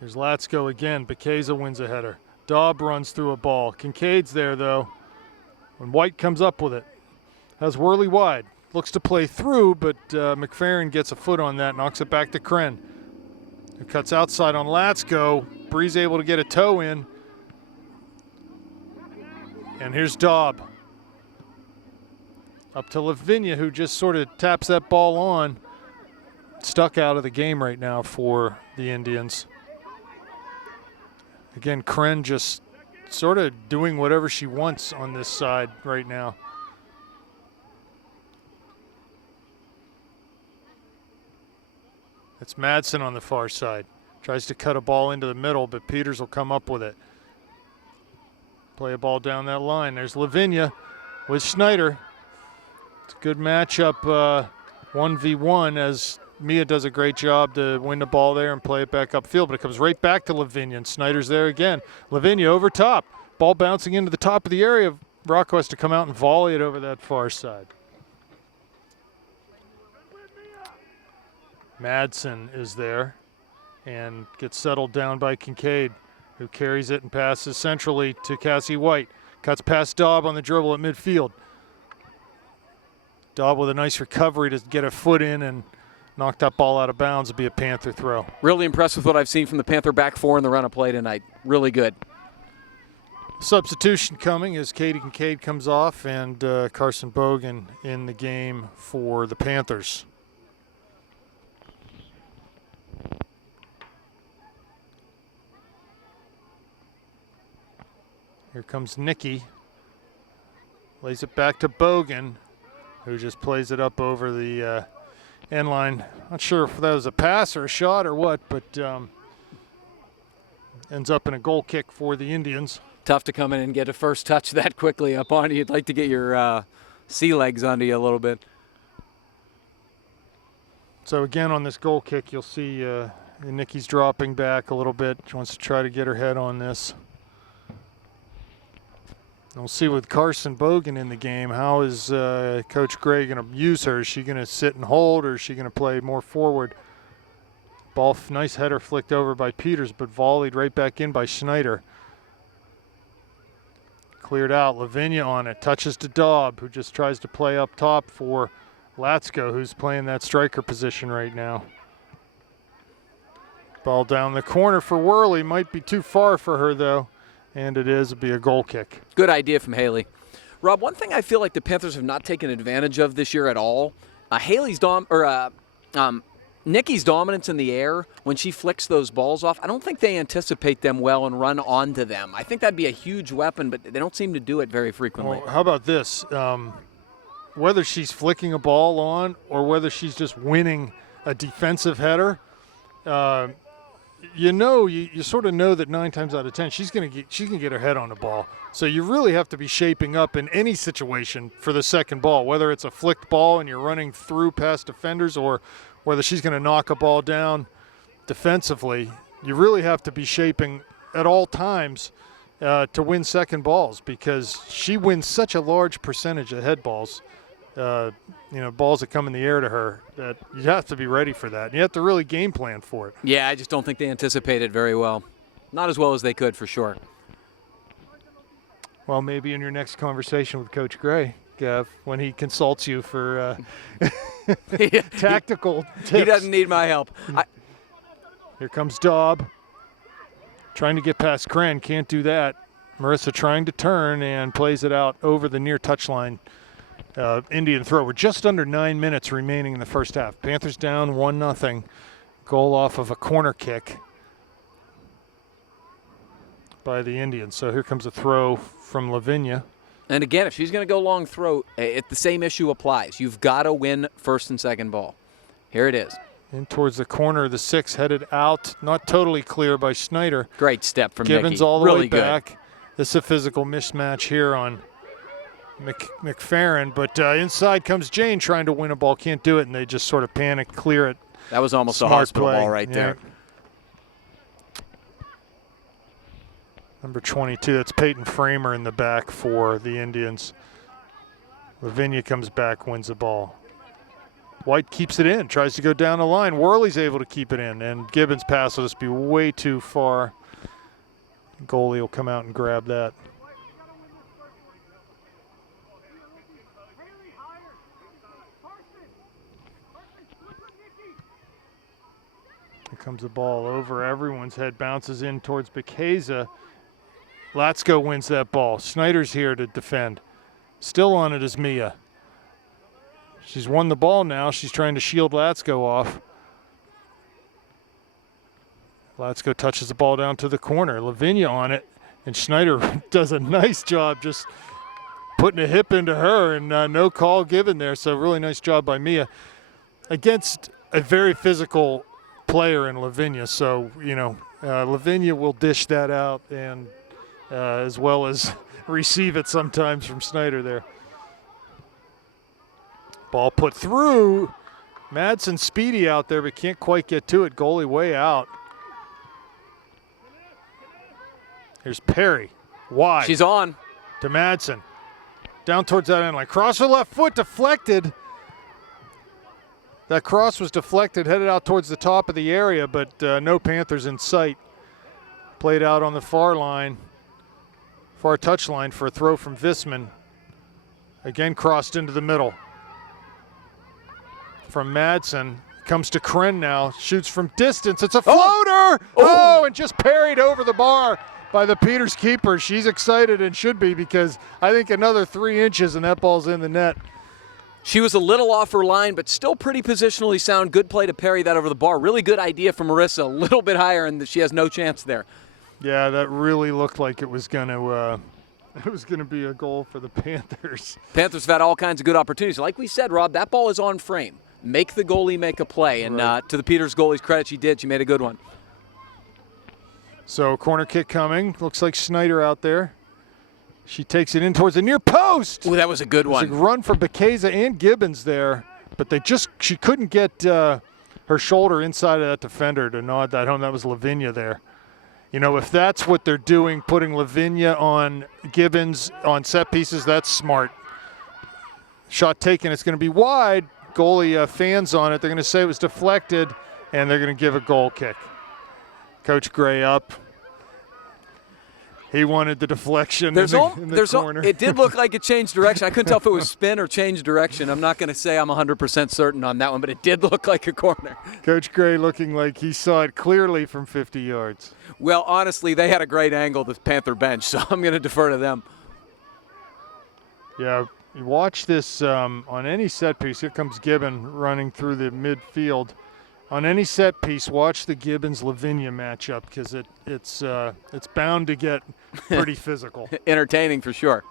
Here's Latsko again. Bekeza wins a header. Daub runs through a ball. Kincaid's there, though. When White comes up with it. Has Worley wide. Looks to play through, but McFerrin gets a foot on that, knocks it back to Kren, who cuts outside on Latsko. Bree's able to get a toe in. And here's Daub. Up to Lavinia, who just sort of taps that ball on. Stuck out of the game right now for the Indians. Again, Kren just sort of doing whatever she wants on this side right now. It's Madsen on the far side. Tries to cut a ball into the middle, but Peters will come up with it. Play a ball down that line. There's Lavinia with Schneider. It's a good matchup, 1v1, as Mia does a great job to win the ball there and play it back upfield, but it comes right back to Lavinia, and Snyder's there again. Lavinia over top. Ball bouncing into the top of the area. Rocco has to come out and volley it over that far side. Madsen is there and gets settled down by Kincaid, who carries it and passes centrally to Cassie White. Cuts past Daub on the dribble at midfield. Daub with a nice recovery to get a foot in and knock that ball out of bounds. It'll be a Panther throw. Really impressed with what I've seen from the Panther back four in the run of play tonight. Really good. Substitution coming as Katie Kincaid comes off and Carson Bogan in the game for the Panthers. Here comes Nikki. Lays it back to Bogan, who just plays it up over the end line. Not sure if that was a pass or a shot or what, but ends up in a goal kick for the Indians. Tough to come in and get a first touch that quickly up on you. You'd like to get your sea legs under you a little bit. So again, on this goal kick, you'll see Nikki's dropping back a little bit. She wants to try to get her head on this. We'll see with Carson Bogan in the game, how is Coach Gray going to use her? Is she going to sit and hold, or is she going to play more forward? Ball, nice header flicked over by Peters, but volleyed right back in by Schneider. Cleared out, Lavinia on it, touches to Daub, who just tries to play up top for Latsko, who's playing that striker position right now. Ball down the corner for Worley, might be too far for her though, and it is, it'll be a goal kick. Good idea from Haley. Rob, one thing I feel like the Panthers have not taken advantage of this year at all, Nikki's dominance in the air when she flicks those balls off, I don't think they anticipate them well and run onto them. I think that'd be a huge weapon, but they don't seem to do it very frequently. Well, how about this? Whether she's flicking a ball on or whether she's just winning a defensive header, you sort of know that 9 times out of 10 she can get her head on the ball. So you really have to be shaping up in any situation for the second ball, whether it's a flicked ball and you're running through past defenders or whether she's going to knock a ball down defensively. You really have to be shaping at all times to win second balls, because she wins such a large percentage of head balls, balls that come in the air to her, that you have to be ready for that. You have to really game plan for it. Yeah, I just don't think they anticipate it very well. Not as well as they could, for sure. Well, maybe in your next conversation with Coach Gray, Gav, when he consults you for tactical tips. He doesn't need my help. Here comes Daub. Trying to get past Kren, can't do that. Marissa trying to turn and plays it out over the near touchline. Indian throw. We're just under 9 minutes remaining in the first half. Panthers down 1-0. Goal off of a corner kick by the Indians. So here comes a throw from Lavinia. And again, if she's going to go long throw, the same issue applies. You've got to win first and second ball. Here it is. In towards the corner of the 6, headed out. Not totally clear by Schneider. Great step from Gibbons Nikki. all the really way back. Good. This is a physical mismatch here on McFerrin. But inside comes Jane trying to win a ball. Can't do it, and they just sort of panic, clear it. That was almost Smart a hospital play. ball right there. Number 22, that's Peyton Framer in the back for the Indians. Lavinia comes back, wins the ball. White keeps it in, tries to go down the line. Worley's able to keep it in, and Gibbons' pass will just be way too far. Goalie will come out and grab that. Here comes the ball over everyone's head, bounces in towards Bekeza. Latsko wins that ball. Snyder's here to defend. Still on it is Mia. She's won the ball now. She's trying to shield Latsko off. Latsko touches the ball down to the corner. Lavinia on it, and Schneider does a nice job just putting a hip into her, and no call given there. So really nice job by Mia against a very physical player in Lavinia. So, Lavinia will dish that out and as well as receive it sometimes from Schneider there. Ball put through. Madsen speedy out there, but can't quite get to it. Goalie way out. Here's Perry. Wide. She's on. To Madsen. Down towards that end line. Cross her left foot, deflected. That cross was deflected, headed out towards the top of the area, but no Panthers in sight. Played out on the far line. Far touch line for a throw from Visman. Again crossed into the middle. From Madsen. Comes to Kren now. Shoots from distance. It's a floater! Oh, and just parried over the bar by the Peters keeper. She's excited and should be, because I think another 3 inches and that ball's in the net. She was a little off her line, but still pretty positionally sound. Good play to parry that over the bar. Really good idea from Marissa. A little bit higher, and she has no chance there. Yeah, that really looked like it was going to be a goal for the Panthers. Panthers have had all kinds of good opportunities. Like we said, Rob, that ball is on frame. Make the goalie make a play, and right. To the Peters goalie's credit, she did. She made a good one. So corner kick coming. Looks like Snyder out there. She takes it in towards the near post. Ooh, that was a good one. It was a run for Bekeza and Gibbons there, but she couldn't get her shoulder inside of that defender to nod that home. That was Lavinia there. You know, if that's what they're doing, putting Lavinia on Gibbons on set pieces, that's smart. Shot taken. It's going to be wide. Goalie fans on it. They're going to say it was deflected, and they're going to give a goal kick. Coach Gray up. He wanted the deflection in the corner. It did look like it changed direction. I couldn't tell if it was spin or change direction. I'm not going to say I'm 100% certain on that one, but it did look like a corner. Coach Gray looking like he saw it clearly from 50 yards. Well, honestly, they had a great angle, the Panther bench, so I'm going to defer to them. Yeah, you watch this on any set piece. Here comes Gibbon running through the midfield. On any set piece, watch the Gibbons-Lavinia matchup because it's bound to get pretty physical. Entertaining for sure.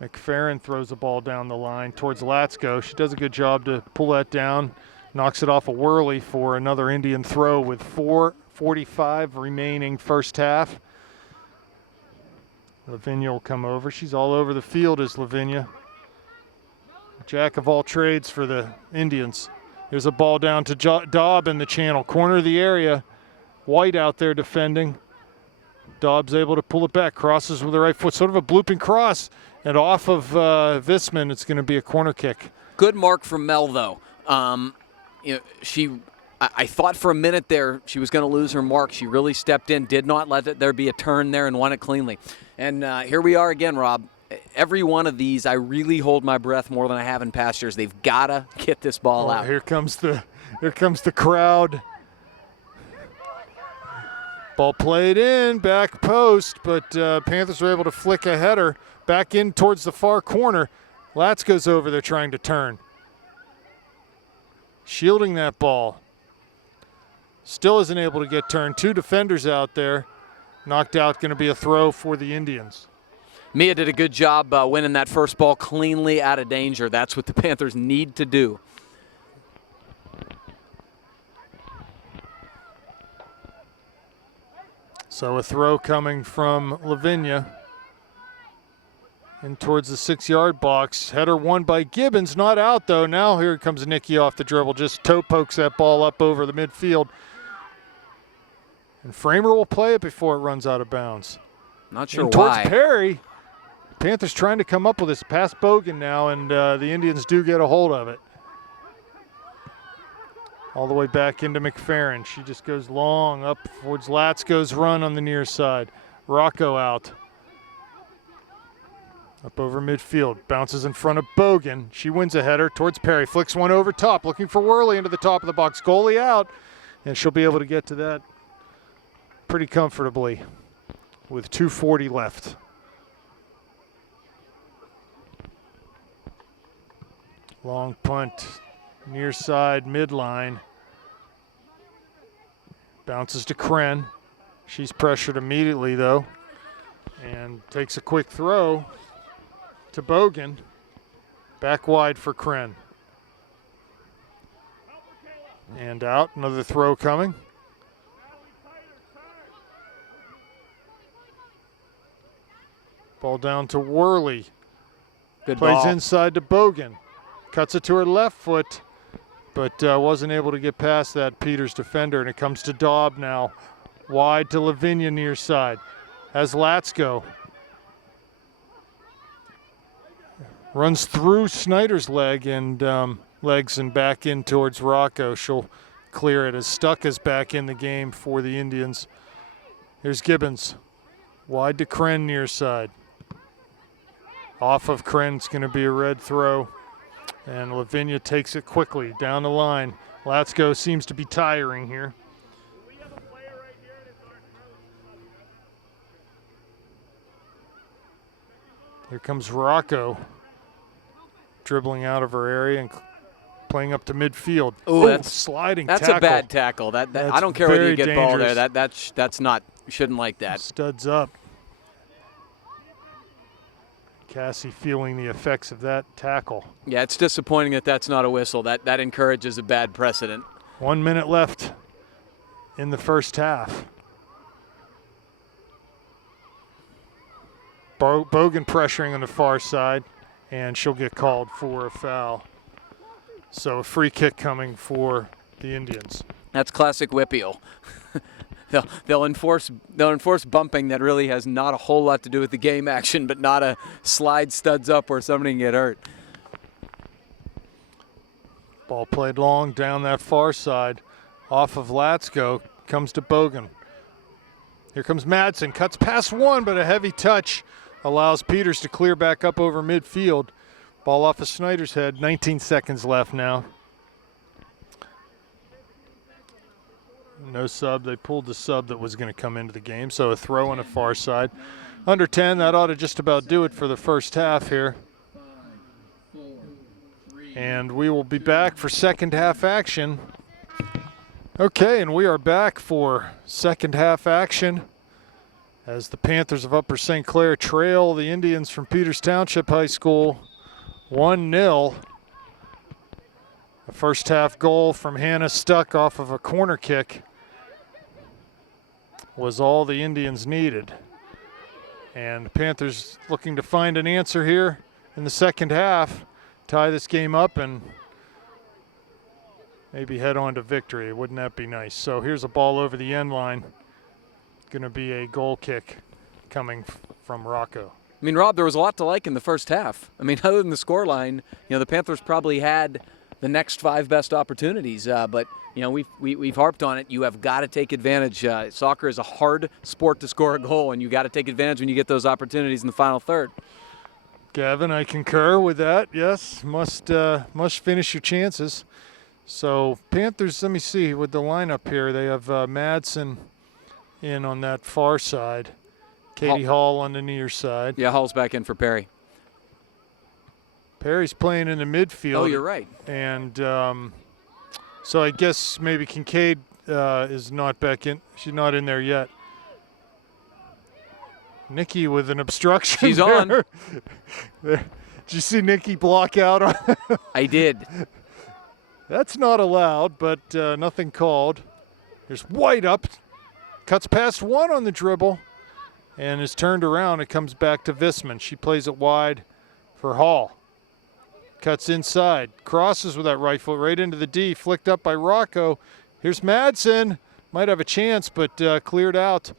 McFerrin throws the ball down the line towards Latsko. She does a good job to pull that down, knocks it off a whirly for another Indian throw with 4:45 remaining first half. Lavinia will come over. She's all over the field as Lavinia. Jack of all trades for the Indians. There's a ball down to Dobb in the channel, corner of the area. White out there defending. Dobb's able to pull it back, crosses with the right foot, sort of a blooping cross. And off of Visman, it's going to be a corner kick. Good mark from Mel, though. I thought for a minute there she was going to lose her mark. She really stepped in, did not let there be a turn there, and won it cleanly. And here we are again, Rob. Every one of these, I really hold my breath more than I have in past years. They've got to get this ball out. Here comes the crowd. Ball played in, back post, but Panthers were able to flick a header back in towards the far corner. Latsko's over there trying to turn. Shielding that ball. Still isn't able to get turned. Two defenders out there. Knocked out, going to be a throw for the Indians. Mia did a good job winning that first ball cleanly out of danger. That's what the Panthers need to do. So a throw coming from Lavinia in towards the 6-yard box. Header won by Gibbons, not out though. Now here comes Nikki off the dribble, just toe pokes that ball up over the midfield. And Framer will play it before it runs out of bounds. Not sure and why. Towards Perry. Panthers trying to come up with this past Bogan now, and the Indians do get a hold of it. All the way back into McFerrin. She just goes long up towards Latsko's run on the near side. Rocco out. Up over midfield. Bounces in front of Bogan. She wins a header towards Perry. Flicks one over top. Looking for Worley into the top of the box. Goalie out. And she'll be able to get to that pretty comfortably with 2:40 left. Long punt, near side, midline. Bounces to Kren. She's pressured immediately, though, and takes a quick throw to Bogan. Back wide for Kren. And out, another throw coming. Ball down to Worley. Good Plays ball. inside to Bogan. Cuts it to her left foot, but wasn't able to get past that Peters defender, and it comes to Dobb now. Wide to Lavinia near side. Has Latsko. Runs through Snyder's legs and back in towards Rocco. She'll clear it as Stuck is back in the game for the Indians. Here's Gibbons. Wide to Kren near side. Off of Kren, it's going to be a red throw. And Lavinia takes it quickly down the line. Latsko seems to be tiring here. Here comes Rocco, dribbling out of her area and playing up to midfield. Oh, that's sliding. That's tackle. a bad tackle. That I don't care whether you get ball there. That's not. You shouldn't like that. Studs up. Cassie feeling the effects of that tackle. Yeah, it's disappointing that that's not a whistle. That encourages a bad precedent. 1 minute left in the first half. Bogan pressuring on the far side, and she'll get called for a foul. So a free kick coming for the Indians. That's classic Whippeal. they'll enforce bumping that really has not a whole lot to do with the game action, but not a slide studs up where somebody can get hurt. Ball played long down that far side. Off of Latsko, comes to Bogan. Here comes Madsen, cuts past one, but a heavy touch allows Peters to clear back up over midfield. Ball off of Snyder's head, 19 seconds left now. No sub, they pulled the sub that was going to come into the game, so a throw on the far side. Under 10, that ought to just about do it for the first half here. And we will be back for second half action. Okay, and we are back for second half action as the Panthers of Upper St. Clair trail the Indians from Peters Township High School 1-0. The first half goal from Hannah Stuck off of a corner kick was all the Indians needed. And the Panthers looking to find an answer here in the second half, tie this game up and maybe head on to victory. Wouldn't that be nice? So here's a ball over the end line. Going to be a goal kick coming from Rocco. I mean, Rob, there was a lot to like in the first half. I mean, other than the scoreline, the Panthers probably had the next 5 best opportunities. But we've harped on it. You have got to take advantage. Soccer is a hard sport to score a goal, and you got to take advantage when you get those opportunities in the final third. Gavin, I concur with that. Yes, must finish your chances. So Panthers, let me see with the lineup here. They have Madsen in on that far side. Katie Hall on the near side. Yeah, Hall's back in for Perry. Perry's playing in the midfield. Oh, you're right. And so I guess maybe Kincaid is not back in. She's not in there yet. Nikki with an obstruction. She's there. on. Did you see Nikki block out on? I did. That's not allowed, but nothing called. There's White up. Cuts past one on the dribble and is turned around. It comes back to Visman. She plays it wide for Hall. Cuts inside. Crosses with that right foot right into the D. Flicked up by Rocco. Here's Madsen. Might have a chance, but cleared out.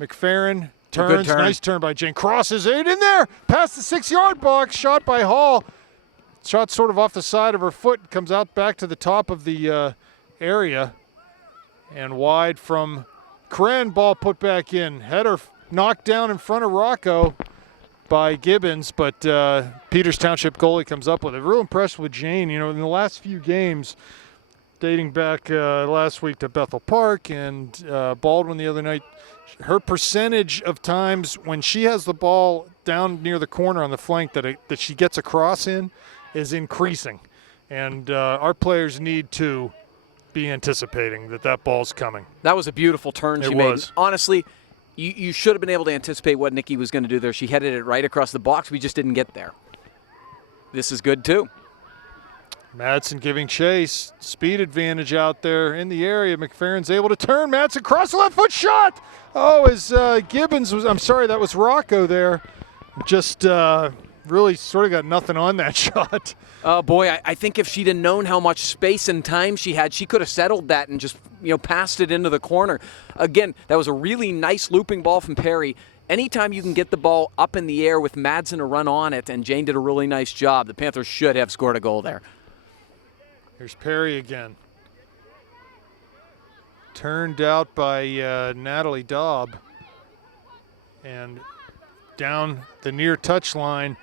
McFerrin turns. Nice turn by Jane. Crosses 8 in there. Past the 6-yard box. Shot by Hall. Shot sort of off the side of her foot. Comes out back to the top of the area. And wide from Kren. Ball put back in. Header knocked down in front of Rocco by Gibbons, but Peters Township goalie comes up with it. Real impressed with Jane. In the last few games, dating back last week to Bethel Park and Baldwin the other night, her percentage of times when she has the ball down near the corner on the flank that she gets across in is increasing. And our players need to be anticipating that ball's coming. That was a beautiful turn she made. Honestly, you should have been able to anticipate what Nikki was going to do there. She headed it right across the box. We just didn't get there. This is good, too. Madsen giving chase. Speed advantage out there in the area. McFerrin's able to turn. Madsen cross the left foot shot. Oh, as Gibbons was, I'm sorry, that was Rocco there. Just really sort of got nothing on that shot. Oh, boy, I think if she'd have known how much space and time she had, she could have settled that and just, passed it into the corner. Again, that was a really nice looping ball from Perry. Anytime you can get the ball up in the air with Madsen to run on it, and Jane did a really nice job, the Panthers should have scored a goal there. Here's Perry again. Turned out by Natalie Daub. And down the near touch line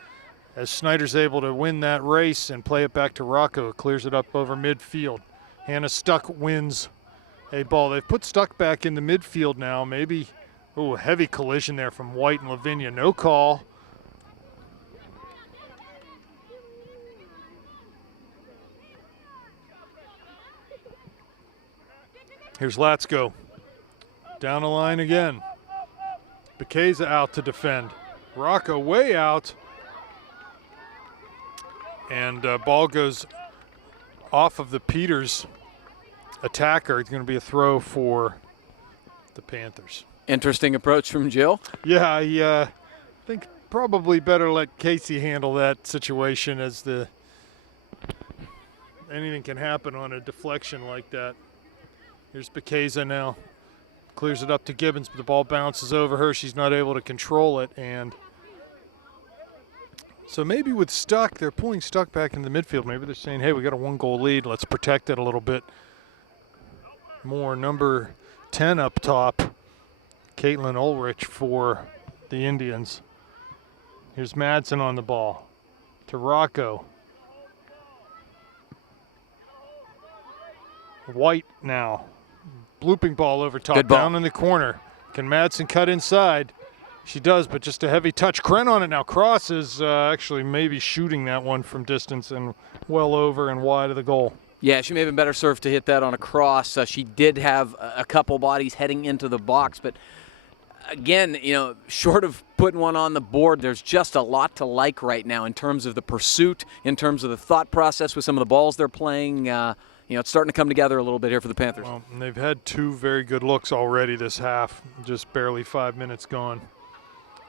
as Snyder's able to win that race and play it back to Rocco. It clears it up over midfield. Hannah Stuck wins a ball. They've put Stuck back in the midfield now. Maybe, a heavy collision there from White and Lavinia. No call. Here's Latsko. Down the line again. Bekeza out to defend. Rocco way out. And ball goes off of the Peters attacker. It's going to be a throw for the Panthers. Interesting approach from Jill. Yeah, I think probably better let Casey handle that situation, as anything can happen on a deflection like that. Here's Bekeza now. Clears it up to Gibbons, but the ball bounces over her. She's not able to control it, and so maybe with Stuck, they're pulling Stuck back into the midfield. Maybe they're saying, hey, we got a 1-goal lead. Let's protect it a little bit more. Number 10 up top, Caitlin Ulrich for the Indians. Here's Madsen on the ball to Rocco. White now. Blooping ball over top. Good ball. Down in the corner. Can Madsen cut inside? She does, but just a heavy touch. Kren on it now. Cross is actually maybe shooting that one from distance and well over and wide of the goal. Yeah, she may have been better served to hit that on a cross. She did have a couple bodies heading into the box, but again, short of putting one on the board, there's just a lot to like right now in terms of the pursuit, in terms of the thought process with some of the balls they're playing. It's starting to come together a little bit here for the Panthers. Well, they've had 2 very good looks already this half, just barely 5 minutes gone.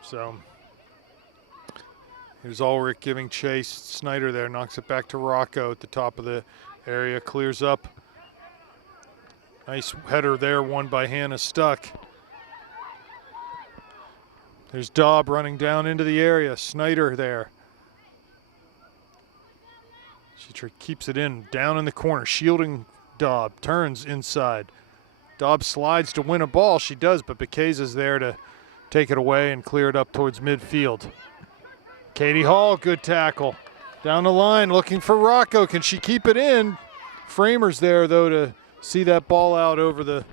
So here's Ulrich giving chase. Snyder there knocks it back to Rocco at the top of the area, clears up. Nice header there, won by Hannah Stuck. There's Daub running down into the area. Snyder there. She keeps it in, down in the corner, shielding Daub, turns inside. Daub slides to win a ball. She does, but Bekeza's there to take it away and clear it up towards midfield. Katie Hall, good tackle. Down the line, looking for Rocco. Can she keep it in? Framer's there, though, to see that ball out over the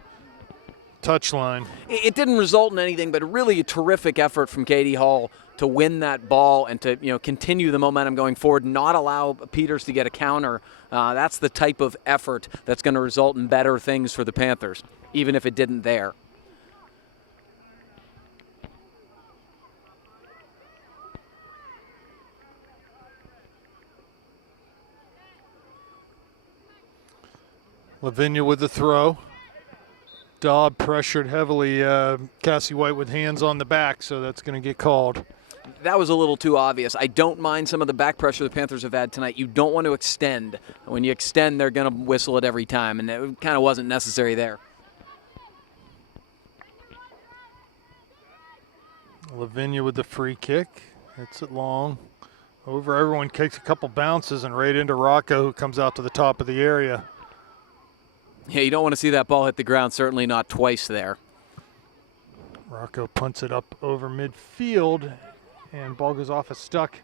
touchline. It didn't result in anything, but really a terrific effort from Katie Hall to win that ball and to continue the momentum going forward, not allow Peters to get a counter. That's the type of effort that's going to result in better things for the Panthers, even if it didn't there. Lavinia with the throw. Daub pressured heavily. Cassie White with hands on the back, so that's going to get called. That was a little too obvious. I don't mind some of the back pressure the Panthers have had tonight. You don't want to extend. When you extend, they're going to whistle it every time, and it kind of wasn't necessary there. Lavinia with the free kick. Hits it long. Over, everyone kicks a couple bounces and right into Rocco, who comes out to the top of the area. Yeah, you don't want to see that ball hit the ground, certainly not twice there. Rocco punts it up over midfield, and ball goes off a Stuck.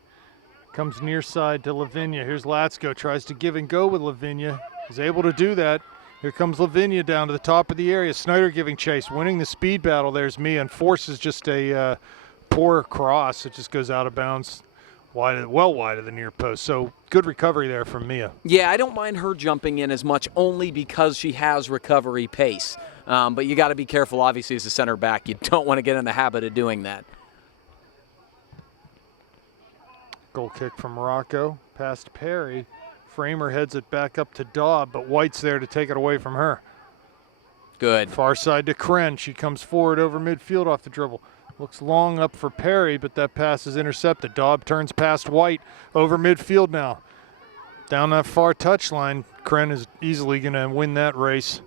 Comes near side to Lavinia. Here's Latsko, tries to give and go with Lavinia. Is able to do that. Here comes Lavinia down to the top of the area. Snyder giving chase, winning the speed battle. There's Mia, and forces just a poor cross. It just goes out of bounds, well wide of the near post. So good recovery there from Mia. Yeah, I don't mind her jumping in as much, only because she has recovery pace. But you got to be careful, obviously, as a center back. You don't want to get in the habit of doing that. Goal kick from Rocco, past Perry. Framer heads it back up to Daub, but White's there to take it away from her. Good. Far side to Kren. She comes forward over midfield off the dribble. Looks long up for Perry, but that pass is intercepted. Daub turns past White over midfield now. Down that far touchline, Kren is easily going to win that race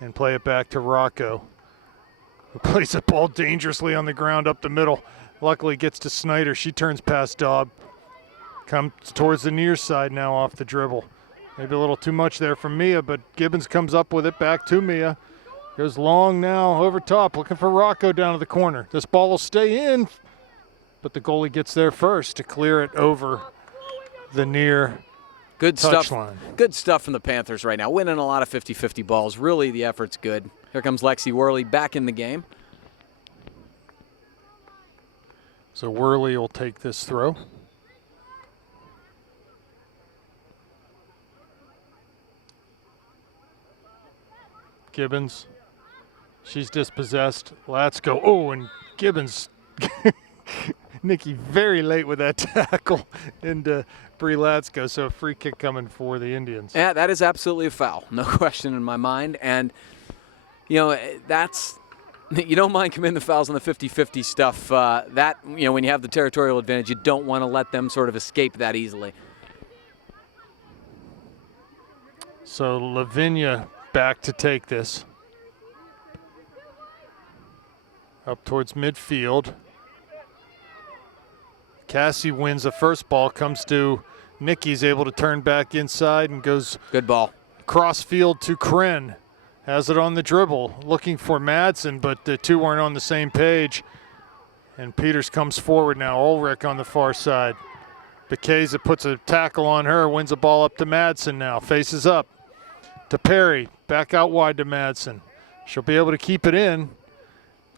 and play it back to Rocco, who plays the ball dangerously on the ground up the middle. Luckily gets to Snyder. She turns past Daub. Comes towards the near side now off the dribble. Maybe a little too much there from Mia, but Gibbons comes up with it back to Mia. Goes long now over top, looking for Rocco down to the corner. This ball will stay in, but the goalie gets there first to clear it over the near touchline. Good stuff from the Panthers right now. Winning a lot of 50-50 balls. Really, the effort's good. Here comes Lexi Worley back in the game. So Worley will take this throw. Gibbons. She's dispossessed. Latsko. Oh, and Gibbons. Nikki very late with that tackle into Brie Latsko. So a free kick coming for the Indians. Yeah, that is absolutely a foul. No question in my mind. And, that's You don't mind committing the fouls on the 50-50 stuff. That, when you have the territorial advantage, you don't want to let them sort of escape that easily. So Lavinia back to take this. Up towards midfield. Cassie wins the first ball, comes to Nikki's able to turn back inside and goes good ball. Cross field to Kren. Has it on the dribble, looking for Madsen, but the two aren't on the same page. And Peters comes forward now. Ulrich on the far side. Bekeza puts a tackle on her, wins the ball up to Madsen now. Faces up to Perry. Back out wide to Madsen. She'll be able to keep it in.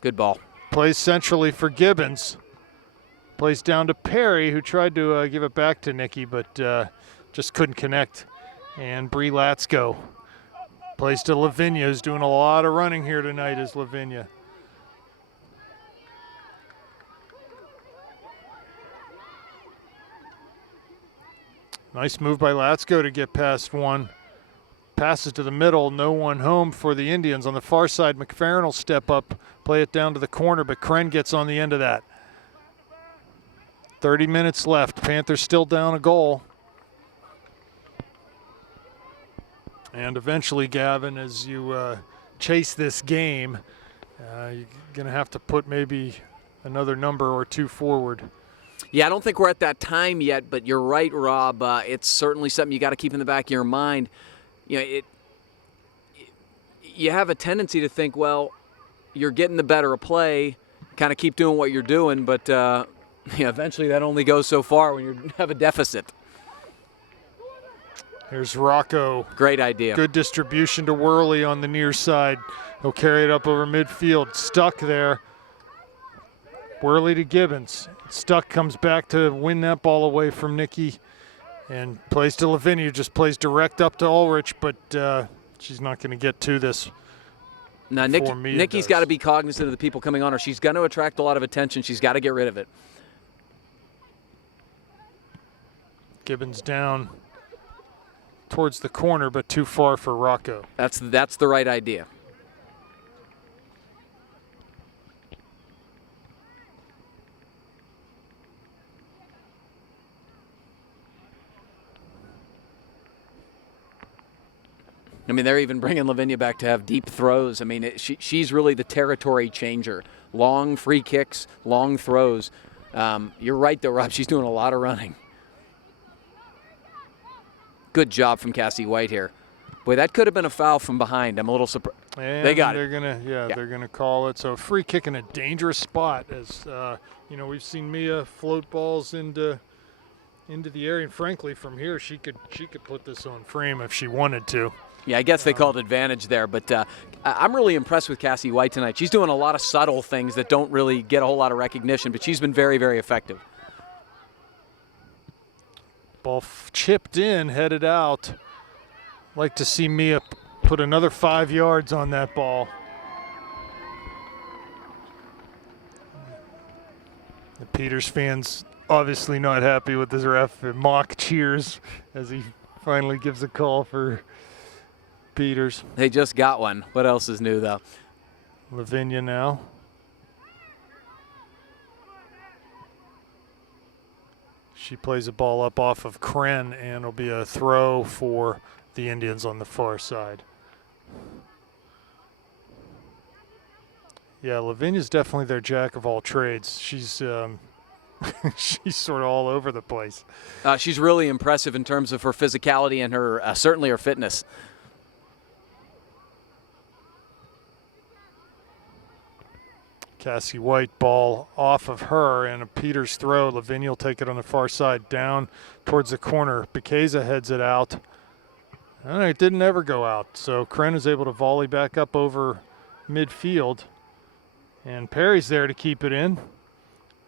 Good ball. Plays centrally for Gibbons. Plays down to Perry, who tried to give it back to Nikki, but just couldn't connect. And Bree Latsko plays to Lavinia, who's doing a lot of running here tonight, is Lavinia. Nice move by Latsko to get past one. Passes to the middle, no one home for the Indians. On the far side, McFerrin will step up, play it down to the corner, but Kren gets on the end of that. 30 minutes left. Panthers still down a goal. And eventually, Gavin, as you chase this game, you're going to have to put maybe another number or two forward. Yeah, I don't think we're at that time yet, but you're right, Rob. It's certainly something you got to keep in the back of your mind. You have a tendency to think, well, you're getting the better of play, kind of keep doing what you're doing, but eventually that only goes so far when you have a deficit. Here's Rocco. Great idea. Good distribution to Worley on the near side. He'll carry it up over midfield. Stuck there. Worley to Gibbons. Stuck comes back to win that ball away from Nikki. And plays to Lavinia. Just plays direct up to Ulrich, but she's not going to get to this. Now, Nikki's got to be cognizant of the people coming on her. She's going to attract a lot of attention. She's got to get rid of it. Gibbons down towards the corner, but too far for Rocco. That's the right idea. I mean, they're even bringing Lavinia back to have deep throws. I mean, she's really the territory changer. Long free kicks, long throws. You're right, though, Rob. She's doing a lot of running. Good job from Cassie White here. Boy, that could have been a foul from behind. I'm a little surprised. They got it. They're gonna call it. So free kick in a dangerous spot, as we've seen Mia float balls into the area, and frankly, from here she could put this on frame if she wanted to. Yeah, I guess they called advantage there, but I'm really impressed with Cassie White tonight. She's doing a lot of subtle things that don't really get a whole lot of recognition, but she's been very, very effective. Ball chipped in, headed out. Like to see Mia put another 5 yards on that ball. The Peters fans obviously not happy with this ref. Mock cheers as he finally gives a call for Peters. They just got one. What else is new, though? Lavinia now. She plays a ball up off of Kren, and it'll be a throw for the Indians on the far side. Yeah, Lavinia's definitely their jack of all trades. She's she's sort of all over the place. She's really impressive in terms of her physicality and her certainly her fitness. Cassie White, ball off of her, and a Peters throw. Lavinia will take it on the far side down towards the corner. Bekeza heads it out. And it didn't ever go out, so Kren is able to volley back up over midfield. And Perry's there to keep it in.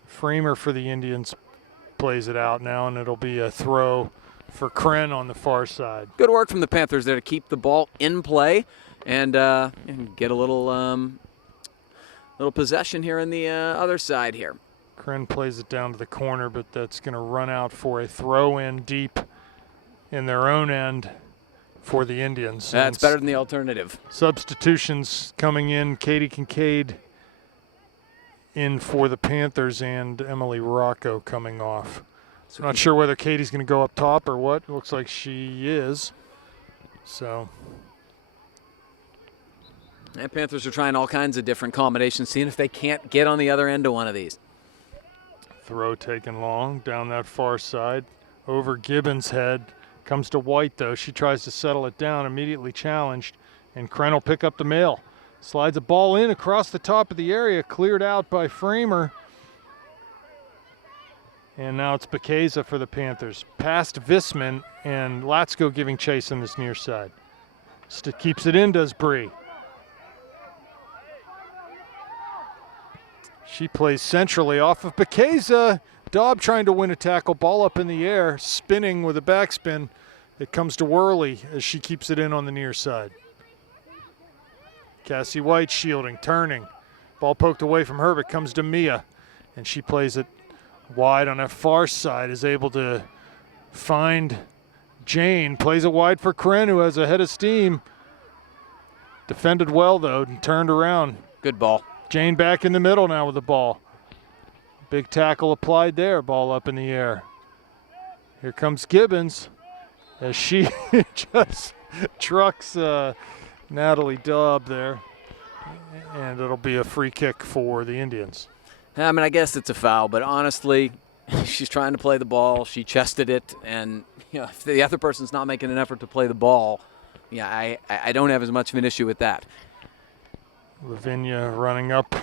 Framer for the Indians plays it out now, and it'll be a throw for Kren on the far side. Good work from the Panthers there to keep the ball in play and get a little possession here on the other side here. Kren plays it down to the corner, but that's going to run out for a throw in deep in their own end for the Indians. That's better than the alternative. Substitutions coming in. Katie Kincaid in for the Panthers and Emily Rocco coming off. So I'm not sure whether Katie's going to go up top or what. It looks like she is. So. And Panthers are trying all kinds of different combinations, seeing if they can't get on the other end of one of these. Throw taken long down that far side. Over Gibbons' head. Comes to White, though. She tries to settle it down, immediately challenged. And Kren will pick up the mail. Slides a ball in across the top of the area, cleared out by Framer. And now it's Bekeza for the Panthers. Past Visman, and Latsko giving chase on this near side. Keeps it in, does Bree. She plays centrally off of Bekeza. Daub trying to win a tackle, ball up in the air, spinning with a backspin. It comes to Worley as she keeps it in on the near side. Cassie White shielding, turning. Ball poked away from her, but comes to Mia. And she plays it wide on that far side, is able to find Jane. Plays it wide for Kren, who has a head of steam. Defended well, though, and turned around. Good ball. Jane back in the middle now with the ball. Big tackle applied there, ball up in the air. Here comes Gibbons as she just trucks Natalie Daub there. And it'll be a free kick for the Indians. I mean, I guess it's a foul, but honestly, she's trying to play the ball. She chested it, and if the other person's not making an effort to play the ball, I don't have as much of an issue with that. Lavinia running up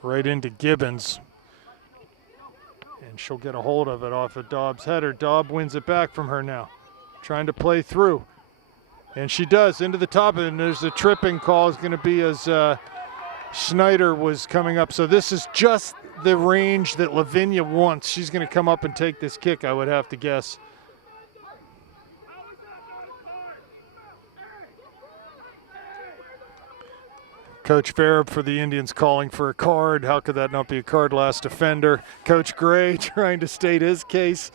right into Gibbons. And she'll get a hold of it off of Daub's header. Daub wins it back from her now. Trying to play through. And she does, into the top of it. And there's a tripping call is going to be as Schneider was coming up. So this is just the range that Lavinia wants. She's going to come up and take this kick, I would have to guess. Coach Farab for the Indians calling for a card. How could that not be a card? Last defender. Coach Gray trying to state his case.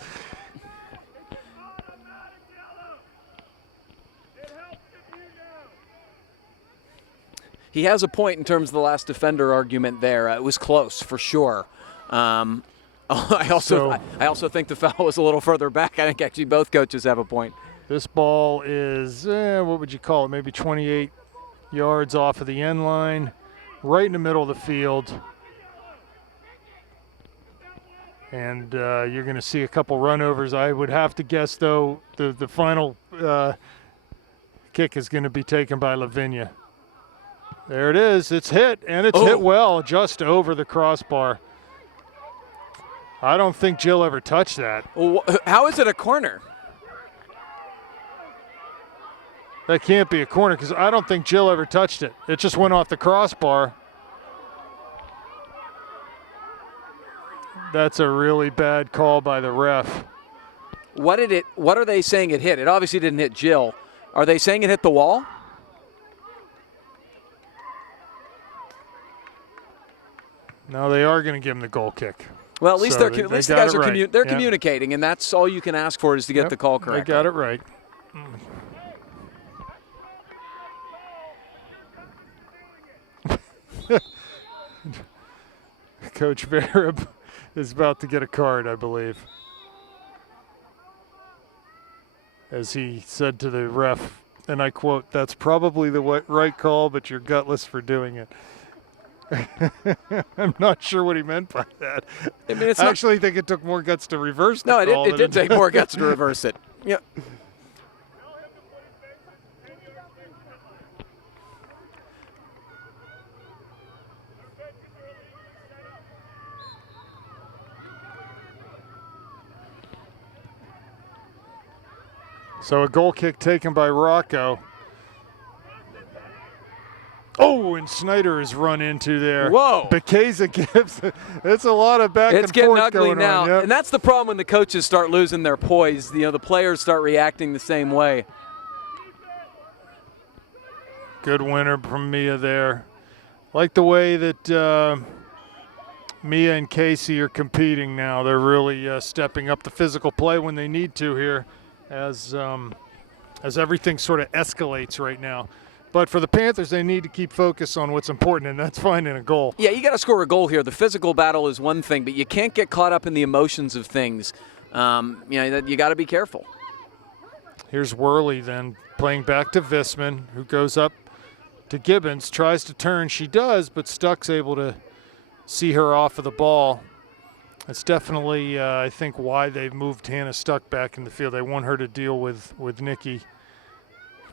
He has a point in terms of the last defender argument there. It was close, for sure. I also think the foul was a little further back. I think actually both coaches have a point. This ball is, what would you call it, maybe 28 yards off of the end line, right in the middle of the field. And you're going to see a couple runovers. I would have to guess, though, the final kick is going to be taken by Lavinia. There it is. It's hit, and it's hit well, just over the crossbar. I don't think Jill ever touched that. Well, how is it a corner? That can't be a corner because I don't think Jill ever touched it. It just went off the crossbar. That's a really bad call by the ref. What are they saying it hit? It obviously didn't hit Jill. Are they saying it hit the wall? No, they are going to give him the goal kick. Well, at least So at least the guys are communicating, and that's all you can ask for is to get the call correct. They got it right. Coach Verib is about to get a card, I believe. As he said to the ref, and I quote, "That's probably the right call, but you're gutless for doing it." I'm not sure what he meant by that. I mean, I actually think it took more guts to reverse the call. It did take more guts to reverse it. Yeah. So a goal kick taken by Rocco. Oh, and Snyder is run into there. Whoa. Bekeza gives it's a lot of back and forth. It's getting ugly going now. on. Yep. And that's the problem when the coaches start losing their poise. The players start reacting the same way. Good winner from Mia there. Like the way that Mia and Casey are competing now. They're really stepping up the physical play when they need to here as everything sort of escalates right now. But for the Panthers, they need to keep focus on what's important, and that's finding a goal. Yeah, you got to score a goal here. The physical battle is one thing, but you can't get caught up in the emotions of things. You got to be careful. Here's Worley then playing back to Visman, who goes up to Gibbons, tries to turn. She does, but Stuck's able to see her off of the ball. That's definitely, I think, why they've moved Hannah Stuck back in the field. They want her to deal with Nikki.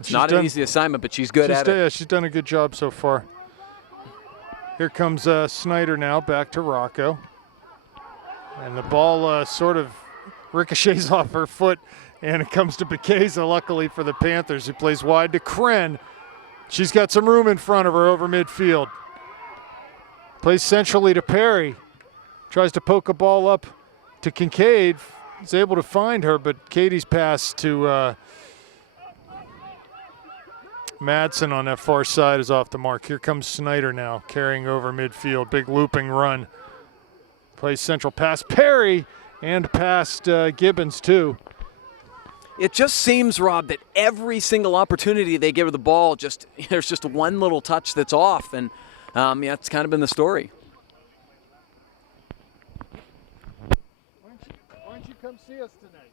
It's not an easy assignment, but she's good at it. Yeah, she's done a good job so far. Here comes Snyder now back to Rocco. And the ball sort of ricochets off her foot, and it comes to Bekeza, luckily for the Panthers, who plays wide to Kren. She's got some room in front of her over midfield. Plays centrally to Perry. Tries to poke a ball up to Kincaid. He's able to find her, but Katie's pass to Madsen on that far side is off the mark. Here comes Snyder now, carrying over midfield. Big looping run. Plays central past Perry and past Gibbons, too. It just seems, Rob, that every single opportunity they give her the ball, there's just one little touch that's off, and it's kind of been the story. Why don't you come see us tonight?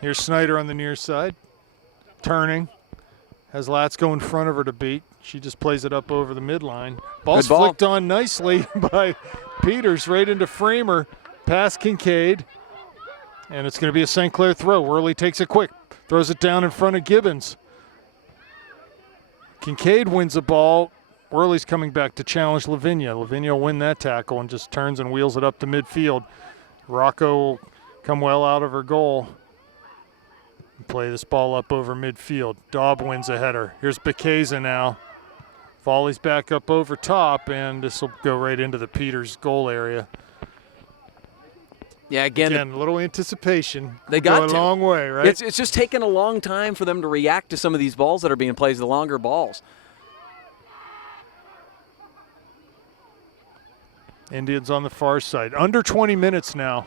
Here's Snyder on the near side, turning. Has Latsko in front of her to beat. She just plays it up over the midline. Ball's flicked on nicely by Peters right into Framer, past Kincaid. And it's going to be a St. Clair throw. Worley takes it quick, throws it down in front of Gibbons. Kincaid wins the ball. Worley's coming back to challenge Lavinia. Lavinia will win that tackle and just turns and wheels it up to midfield. Rocco will come well out of her goal. Play this ball up over midfield. Daub wins a header. Here's Bekeza now. Volley's back up over top, and this will go right into the Peters goal area. Yeah, again a little anticipation. They got go a long way, right? It's just taken a long time for them to react to some of these balls that are being played, the longer balls. Indians on the far side. Under 20 minutes now.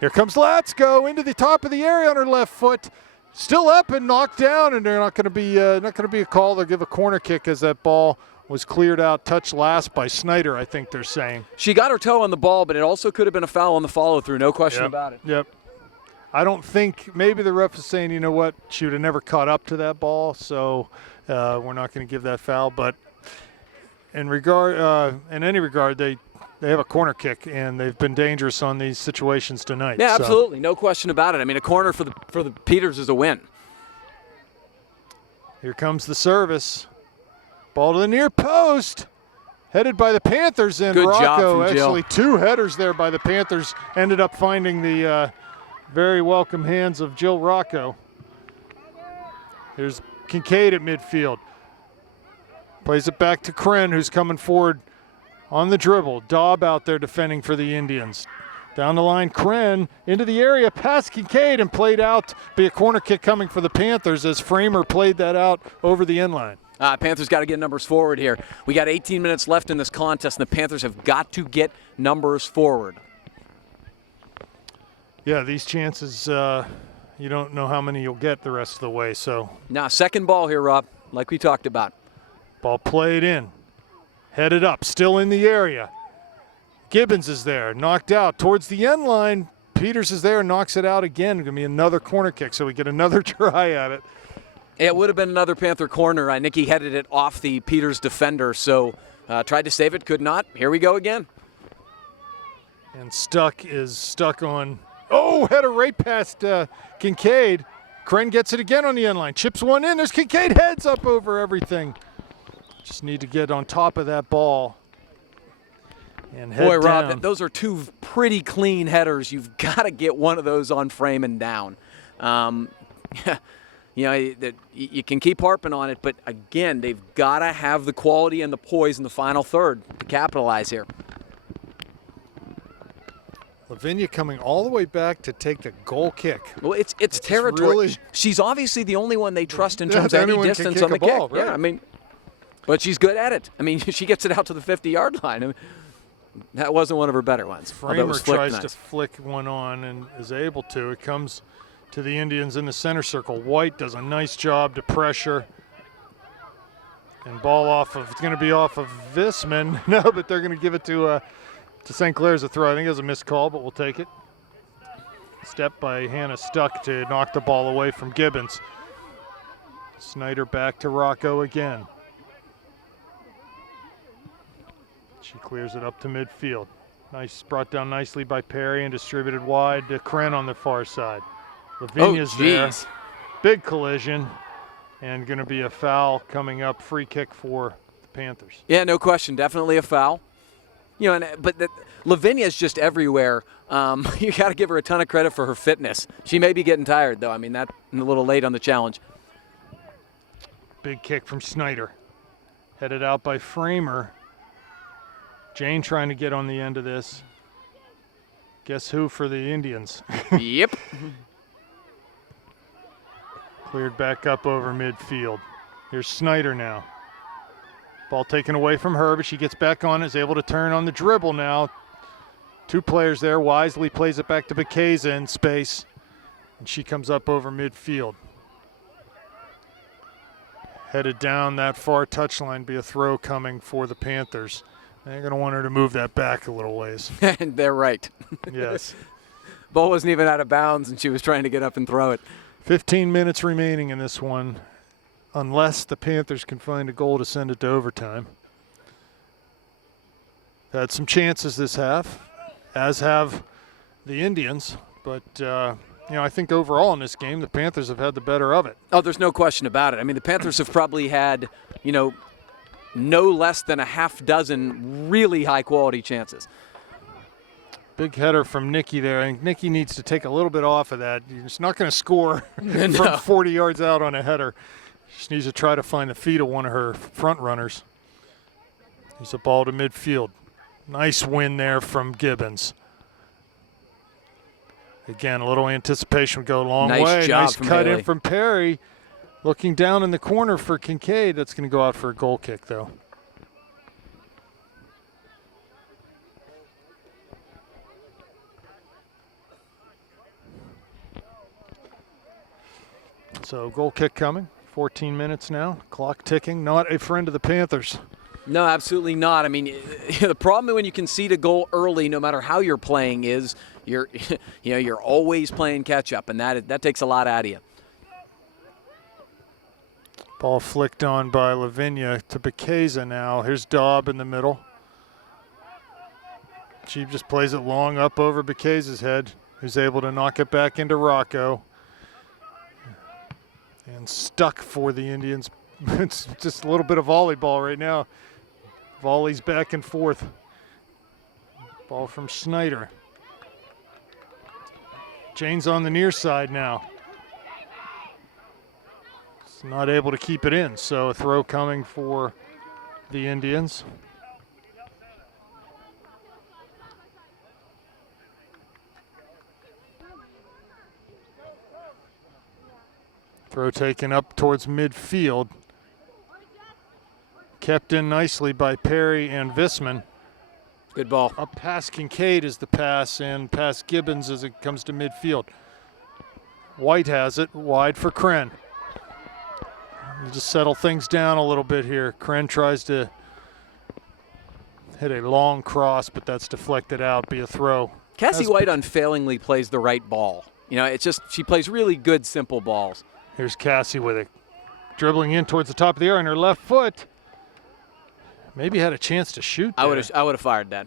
Here comes Latsko into the top of the area on her left foot. Still up and knocked down, and they're not going to be a call. They'll give a corner kick as that ball was cleared out, touched last by Snyder, I think they're saying. She got her toe on the ball, but it also could have been a foul on the follow-through, no question about it. Yep. I don't think, maybe the ref is saying, you know what, she would have never caught up to that ball, so we're not going to give that foul. But in any regard, they have a corner kick, and they've been dangerous on these situations tonight. Yeah, absolutely. No question about it. I mean, a corner for the Peters is a win. Here comes the service. Ball to the near post. Headed by the Panthers, and Good Rocco. job from Jill. Actually, two headers there by the Panthers. Ended up finding the very welcome hands of Jill Rocco. Here's Kincaid at midfield. Plays it back to Kren, who's coming forward on the dribble. Daub out there defending for the Indians. Down the line, Kren into the area, past Kincaid, and played out. Be a corner kick coming for the Panthers as Framer played that out over the end line. Panthers got to get numbers forward here. We got 18 minutes left in this contest, and the Panthers have got to get numbers forward. Yeah, these chances, you don't know how many you'll get the rest of the way. So now, second ball here, Rob, like we talked about. Ball played in. Headed up, still in the area. Gibbons is there, knocked out towards the end line. Peters is there, knocks it out again. Going to be another corner kick, so we get another try at it. It would have been another Panther corner. Nikki headed it off the Peters defender, so tried to save it, could not. Here we go again. And Stuck is stuck on. Oh, header right past Kincaid. Kren gets it again on the end line. Chips one in. There's Kincaid, heads up over everything. Just need to get on top of that ball and head down. Boy, down. Rob, those are two pretty clean headers. You've got to get one of those on frame and down. You can keep harping on it, but again, they've got to have the quality and the poise in the final third to capitalize here. Lavinia coming all the way back to take the goal kick. Well, it's territory. Really, she's obviously the only one they trust in terms of any distance on the ball, kick. Right. Yeah, I mean, but she's good at it. I mean, she gets it out to the 50-yard line. I mean, That wasn't one of her better ones. Framer tries to flick one on and is able to. It comes to the Indians in the center circle. White does a nice job to pressure. And ball off of, it's going to be off of Visman. No, but they're going to give it to St. Clair's a throw. I think it was a missed call, but we'll take it. Step by Hannah Stuck to knock the ball away from Gibbons. Snyder back to Rocco again. She clears it up to midfield. Nice, brought down nicely by Perry and distributed wide to Kren on the far side. Lavinia's there. Big collision, and going to be a foul coming up. Free kick for the Panthers. Yeah, no question. Definitely a foul. You know, but Lavinia's just everywhere. You got to give her a ton of credit for her fitness. She may be getting tired, though. I mean, that's a little late on the challenge. Big kick from Snyder. Headed out by Framer. Jane trying to get on the end of this. Guess who for the Indians? Yep. Cleared back up over midfield. Here's Snyder now. Ball taken away from her, but she gets back on, is able to turn on the dribble now. Two players there. Wisely plays it back to Bekeza in space, and she comes up over midfield. Headed down that far touchline, be a throw coming for the Panthers. They're going to want her to move that back a little ways. And they're right. Yes. Ball wasn't even out of bounds, and she was trying to get up and throw it. 15 minutes remaining in this one, unless the Panthers can find a goal to send it to overtime. Had some chances this half, as have the Indians, but I think overall in this game, the Panthers have had the better of it. Oh, there's no question about it. I mean, the Panthers have probably had, no less than a half dozen really high-quality chances. Big header from Nikki there. I think Nikki needs to take a little bit off of that. She's not going to score from 40 yards out on a header. She just needs to try to find the feet of one of her front runners. Here's a ball to midfield. Nice win there from Gibbons. Again, a little anticipation would go a long way. Nice cut in from Perry. Looking down in the corner for Kincaid. That's going to go out for a goal kick, though. So goal kick coming. 14 minutes now. Clock ticking. Not a friend of the Panthers. No, absolutely not. I mean, the problem when you concede a goal early, no matter how you're playing, is you're always playing catch up, and that takes a lot out of you. Ball flicked on by Lavinia to Bekeza now. Here's Daub in the middle. She just plays it long up over Bekeza's head, who's able to knock it back into Rocco. And Stuck for the Indians. It's just a little bit of volleyball right now. Volleys back and forth. Ball from Snyder. Jane's on the near side now. Not able to keep it in, so a throw coming for the Indians. Throw taken up towards midfield. Kept in nicely by Perry and Visman. Good ball. Up past Kincaid is the pass, and past Gibbons as it comes to midfield. White has it, wide for Kren. You just settle things down a little bit here. Kren tries to hit a long cross, but that's deflected out, be a throw. Cassie White unfailingly plays the right ball. It's just she plays really good, simple balls. Here's Cassie with it. Dribbling in towards the top of the air on her left foot. Maybe had a chance to shoot there. I would have fired that.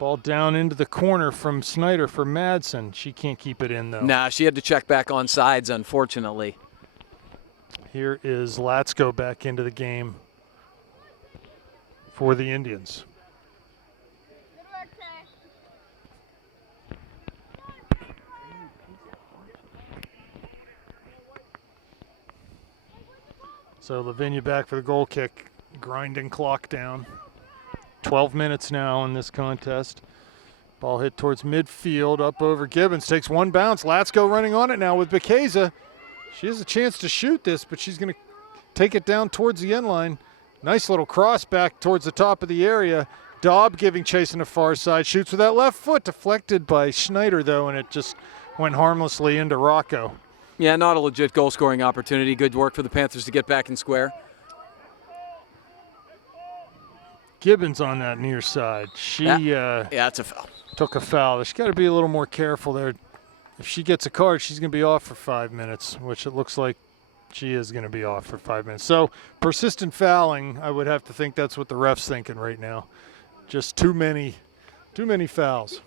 Ball down into the corner from Snyder for Madsen. She can't keep it in, though. Nah, she had to check back on sides, unfortunately. Here is Latsko back into the game for the Indians. So Lavinia back for the goal kick, grinding clock down. 12 minutes now in this contest. Ball hit towards midfield, up over Gibbons, takes one bounce. Latsko running on it now with Bekeza. She has a chance to shoot this, but she's going to take it down towards the end line. Nice little cross back towards the top of the area. Daub giving chase on the far side. Shoots with that left foot. Deflected by Schneider, though, and it just went harmlessly into Rocco. Yeah, not a legit goal-scoring opportunity. Good work for the Panthers to get back in square. Gibbons on that near side. Yeah, that's a foul. Took a foul. She's got to be a little more careful there. If she gets a card, she's going to be off for 5 minutes, which it looks like she is going to be off for 5 minutes. So persistent fouling, I would have to think that's what the ref's thinking right now. Just too many fouls.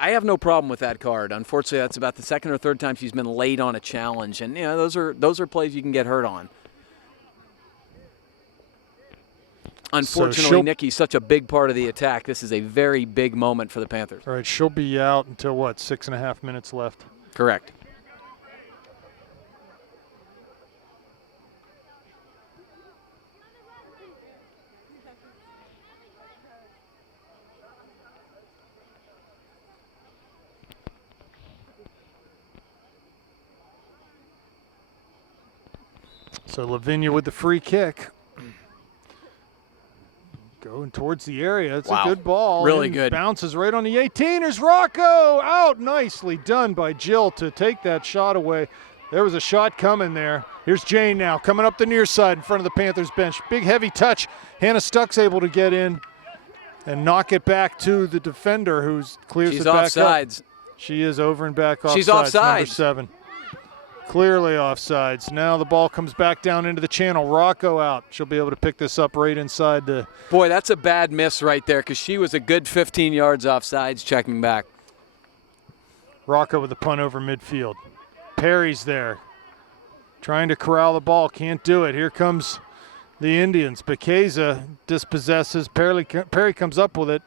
I have no problem with that card. Unfortunately, that's about the second or third time she's been late on a challenge, and those are plays you can get hurt on. Unfortunately, So Nikki's such a big part of the attack. This is a very big moment for the Panthers. All right, she'll be out until what, 6.5 minutes left? Correct. So Lavinia with the free kick. Going towards the area. It's a good ball. Really good. Bounces right on the 18. Here's Rocco out. Nicely done by Jill to take that shot away. There was a shot coming there. Here's Jane now coming up the near side in front of the Panthers bench. Big heavy touch. Hannah Stuck's able to get in and knock it back to the defender who clears it back offsides. up. She is over and back offsides. She's offsides. Number 7. Clearly offsides. Now the ball comes back down into the channel. Rocco out. She'll be able to pick this up right inside the... Boy, that's a bad miss right there because she was a good 15 yards offsides checking back. Rocco with the punt over midfield. Perry's there. Trying to corral the ball. Can't do it. Here comes the Indians. Bekeza dispossesses. Perry comes up with it.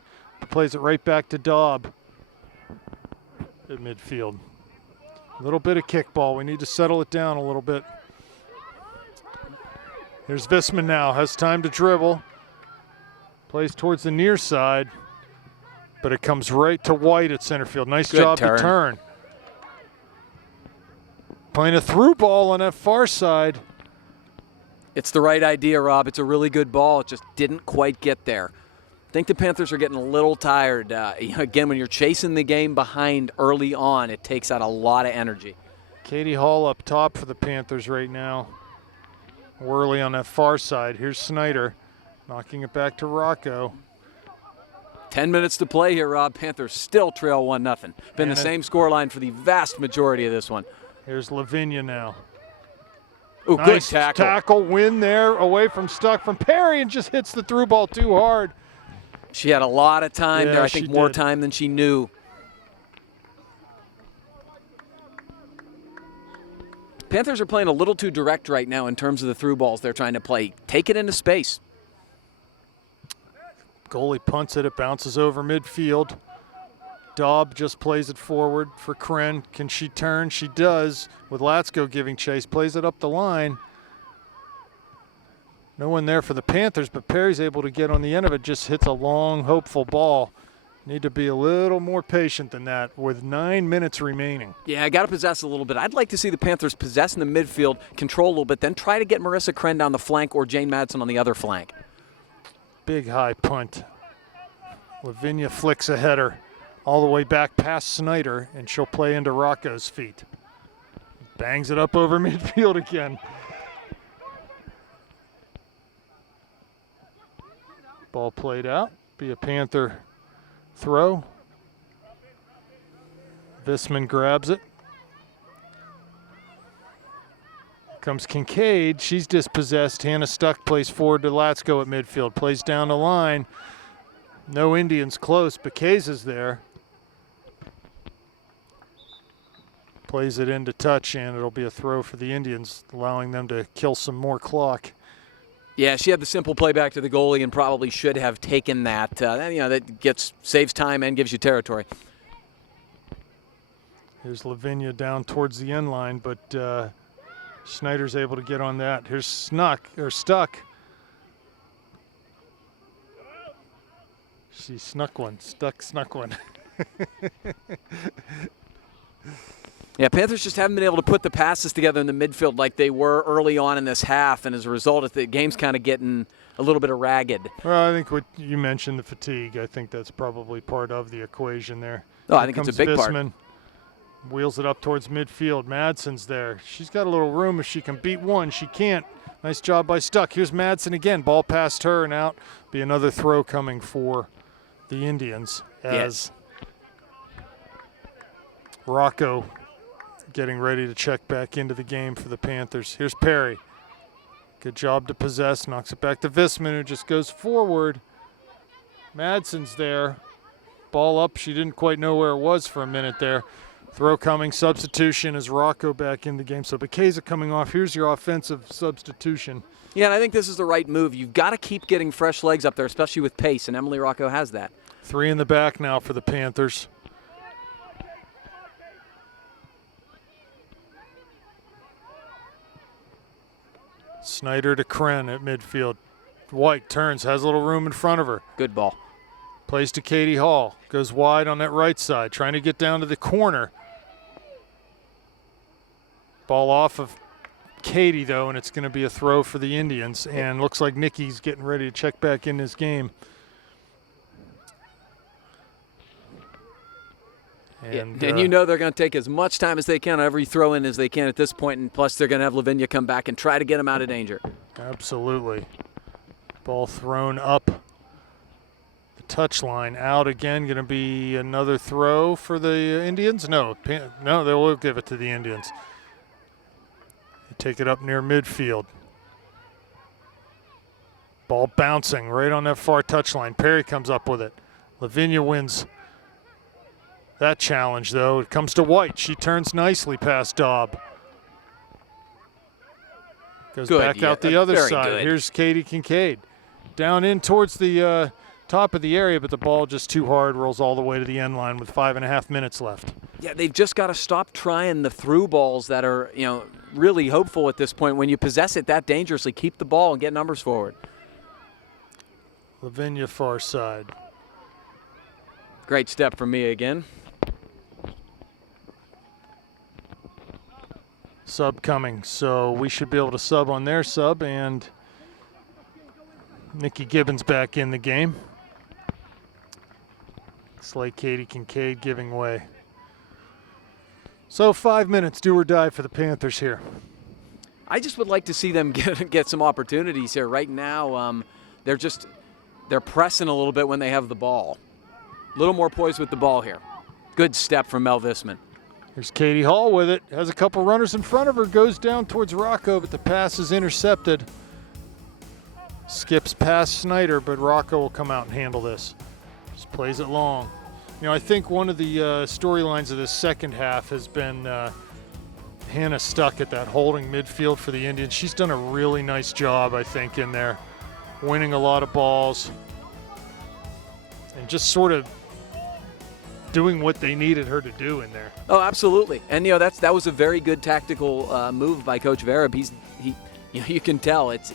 Plays it right back to Daub at midfield. A little bit of kickball. We need to settle it down a little bit. Here's Visman now. Has time to dribble. Plays towards the near side. But it comes right to White at center field. Nice job to turn. Playing a through ball on that far side. It's the right idea, Rob. It's a really good ball. It just didn't quite get there. I think the Panthers are getting a little tired. Again, when you're chasing the game behind early on, it takes out a lot of energy. Katie Hall up top for the Panthers right now. Worley on that far side. Here's Snyder knocking it back to Rocco. 10 minutes to play here, Rob. Panthers still trail 1-0. Been the same scoreline for the vast majority of this one. Here's Lavinia now. Ooh, nice good tackle. Tackle win there away from Stuck from Perry and just hits the through ball too hard. She had a lot of time there. I think more time than she knew. Panthers are playing a little too direct right now in terms of the through balls they're trying to play. Take it into space. Goalie punts it. It bounces over midfield. Daub just plays it forward for Kren. Can she turn? She does with Latsko giving chase. Plays it up the line. No one there for the Panthers, but Perry's able to get on the end of it. Just hits a long, hopeful ball. Need to be a little more patient than that with 9 minutes remaining. Yeah, I got to possess a little bit. I'd like to see the Panthers possess in the midfield, control a little bit, then try to get Marissa Kren down the flank or Jane Madsen on the other flank. Big high punt. Lavinia flicks a header all the way back past Snyder, and she'll play into Rocco's feet. Bangs it up over midfield again. Ball played out. Be a Panther throw. Visman grabs it. Comes Kincaid. She's dispossessed. Hannah Stuck plays forward to Latsko at midfield. Plays down the line. No Indians close. Bekeza's there. Plays it into touch, and it'll be a throw for the Indians, allowing them to kill some more clock. Yeah, she had the simple play back to the goalie and probably should have taken that. That saves time and gives you territory. Here's Lavinia down towards the end line, but Schneider's able to get on that. Here's Stuck. She snuck one. Stuck snuck one. Yeah, Panthers just haven't been able to put the passes together in the midfield like they were early on in this half, and as a result, the game's kind of getting a little bit of ragged. Well, I think what you mentioned, the fatigue, I think that's probably part of the equation there. Oh, I think it's a big part. Wheels it up towards midfield. Madsen's there. She's got a little room if she can beat one. She can't. Nice job by Stuck. Here's Madsen again. Ball past her and out. Be another throw coming for the Indians as Rocco getting ready to check back into the game for the Panthers. Here's Perry. Good job to possess. Knocks it back to Visman, who just goes forward. Madsen's there. Ball up. She didn't quite know where it was for a minute there. Throw coming. Substitution as Rocco back in the game. So Bekeza coming off. Here's your offensive substitution. Yeah, and I think this is the right move. You've got to keep getting fresh legs up there, especially with pace, and Emily Rocco has that. 3 in the back now for the Panthers. Snyder to Kren at midfield. White turns, has a little room in front of her. Good ball. Plays to Katie Hall. Goes wide on that right side, trying to get down to the corner. Ball off of Katie, though, and it's going to be a throw for the Indians. And looks like Nikki's getting ready to check back in this game. And you know they're going to take as much time as they can on every throw in as they can at this point, and plus they're going to have Lavinia come back and try to get them out of danger. Absolutely. Ball thrown up the touchline. Out again. Going to be another throw for the Indians? No, they will give it to the Indians. They take it up near midfield. Ball bouncing right on that far touchline. Perry comes up with it. Lavinia wins that challenge, though. It comes to White. She turns nicely past Daub. Goes back out the other side. Good. Here's Katie Kincaid. Down in towards the top of the area, but the ball just too hard, rolls all the way to the end line with 5.5 minutes left. Yeah, they've just got to stop trying the through balls that are, really hopeful at this point. When you possess it that dangerously, keep the ball and get numbers forward. Lavinia far side. Great step from Mia again. Sub coming, so we should be able to sub on their sub, and Nikki Gibbons back in the game. Looks like Katie Kincaid giving way. So 5 minutes, do or die for the Panthers here. I just would like to see them get some opportunities here. Right now, they're pressing a little bit when they have the ball. A little more poise with the ball here. Good step from Mel Visman. Here's Katie Hall with it. Has a couple runners in front of her. Goes down towards Rocco, but the pass is intercepted. Skips past Snyder, but Rocco will come out and handle this. Just plays it long. I think one of the storylines of this second half has been Hannah Stuck at that holding midfield for the Indians. She's done a really nice job, I think, in there, winning a lot of balls and just sort of doing what they needed her to do in there. Oh, absolutely. And that was a very good tactical move by Coach Vereb. You can tell it's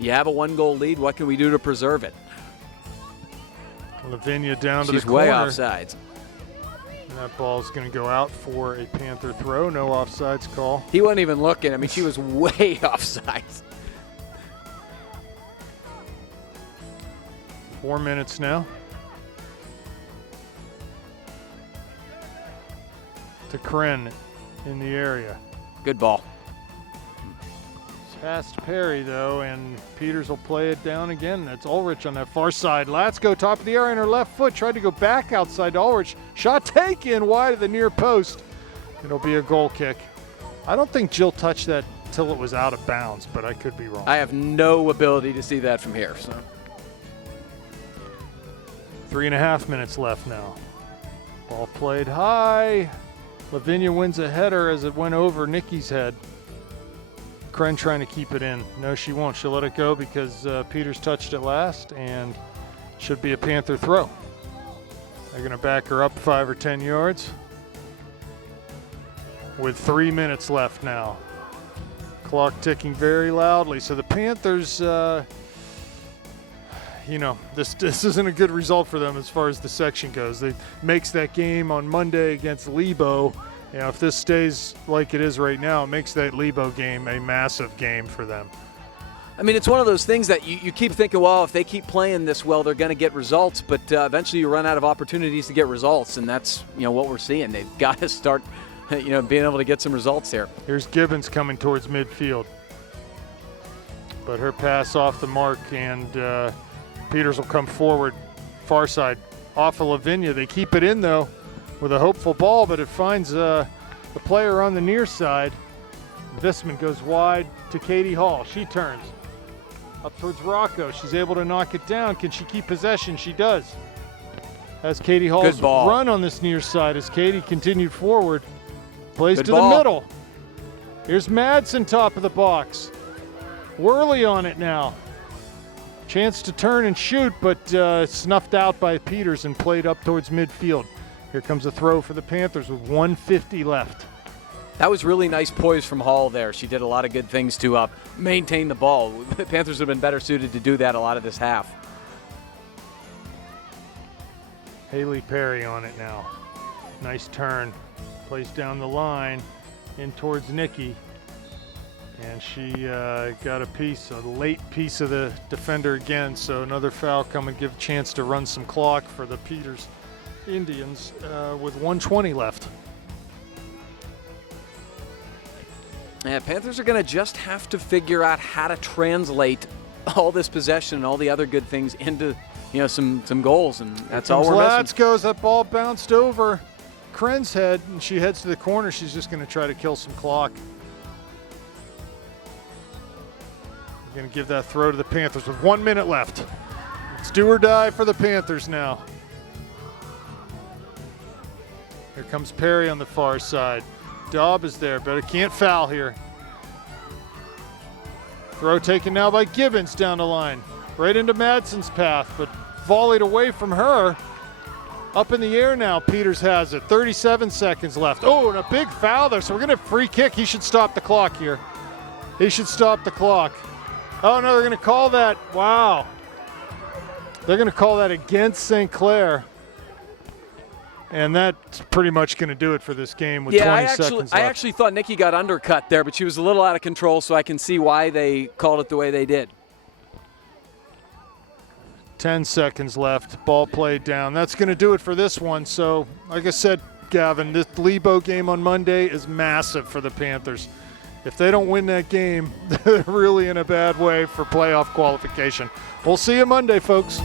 you have a 1-goal lead. What can we do to preserve it? Lavinia down to the corner. She's way offsides. And that ball's going to go out for a Panther throw. No offsides call. He wasn't even looking. I mean, she was way offsides. 4 minutes now. To Kren in the area. Good ball. It's past Perry, though, and Peters will play it down again. That's Ulrich on that far side. Latsko top of the area on her left foot. Tried to go back outside to Ulrich. Shot taken wide of the near post. It'll be a goal kick. I don't think Jill touched that till it was out of bounds, but I could be wrong. I have no ability to see that from here. So. 3.5 minutes left now. Ball played high. Lavinia wins a header as it went over Nikki's head. Kren trying to keep it in. No, she won't. She'll let it go because Peters touched it last, and should be a Panther throw. They're going to back her up 5 or 10 yards with 3 minutes left now. Clock ticking very loudly. So the Panthers, this isn't a good result for them as far as the section goes. They makes that game on Monday against Lebo You know, if this stays like it is right now, it makes that Lebo game a massive game for them. I mean, it's one of those things that you keep thinking, well, if they keep playing this well, they're going to get results. But eventually you run out of opportunities to get results, and that's, you know, what we're seeing. They've got to start, you know, being able to get some results here. Here's Gibbons coming towards midfield. But her pass off the mark, and Peters will come forward, far side, off of Lavinia. They keep it in, though, with a hopeful ball, but it finds the player on the near side. Visman goes wide to Katie Hall. She turns up towards Rocco. She's able to knock it down. Can she keep possession? She does. As Katie Hall's run on this near side as Katie continued forward. Plays to the middle. Here's Madsen, top of the box. Worley on it now. Chance to turn and shoot, but snuffed out by Peters and played up towards midfield. Here comes a throw for the Panthers with 1:50 left. That was really nice poise from Hall there. She did a lot of good things to maintain the ball. The Panthers have been better suited to do that a lot of this half. Haley Perry on it now. Nice turn. Plays down the line in towards Nikki. And she got a late piece of the defender again. So another foul coming, give a chance to run some clock for the Peters Indians with 1:20 left. Yeah, Panthers are going to just have to figure out how to translate all this possession and all the other good things into, you know, some goals, and that's all we're missing. Goes, that ball bounced over Kren's head, and she heads to the corner. She's just going to try to kill some clock. We're going to give that throw to the Panthers with 1 minute left. It's do or die for the Panthers now. Here comes Perry on the far side. Daub is there, but it can't foul here. Throw taken now by Gibbons down the line. Right into Madsen's path, but volleyed away from her. Up in the air now, Peters has it. 37 seconds left. Oh, and a big foul there, so we're going to free kick. He should stop the clock here. He should stop the clock. Oh, no, they're going to call that. Wow. They're going to call that against St. Clair. And that's pretty much going to do it for this game with 20 seconds left. I actually thought Nikki got undercut there, but she was a little out of control, so I can see why they called it the way they did. 10 seconds left. Ball played down. That's going to do it for this one. So, like I said, Gavin, this Lebo game on Monday is massive for the Panthers. If they don't win that game, they're really in a bad way for playoff qualification. We'll see you Monday, folks.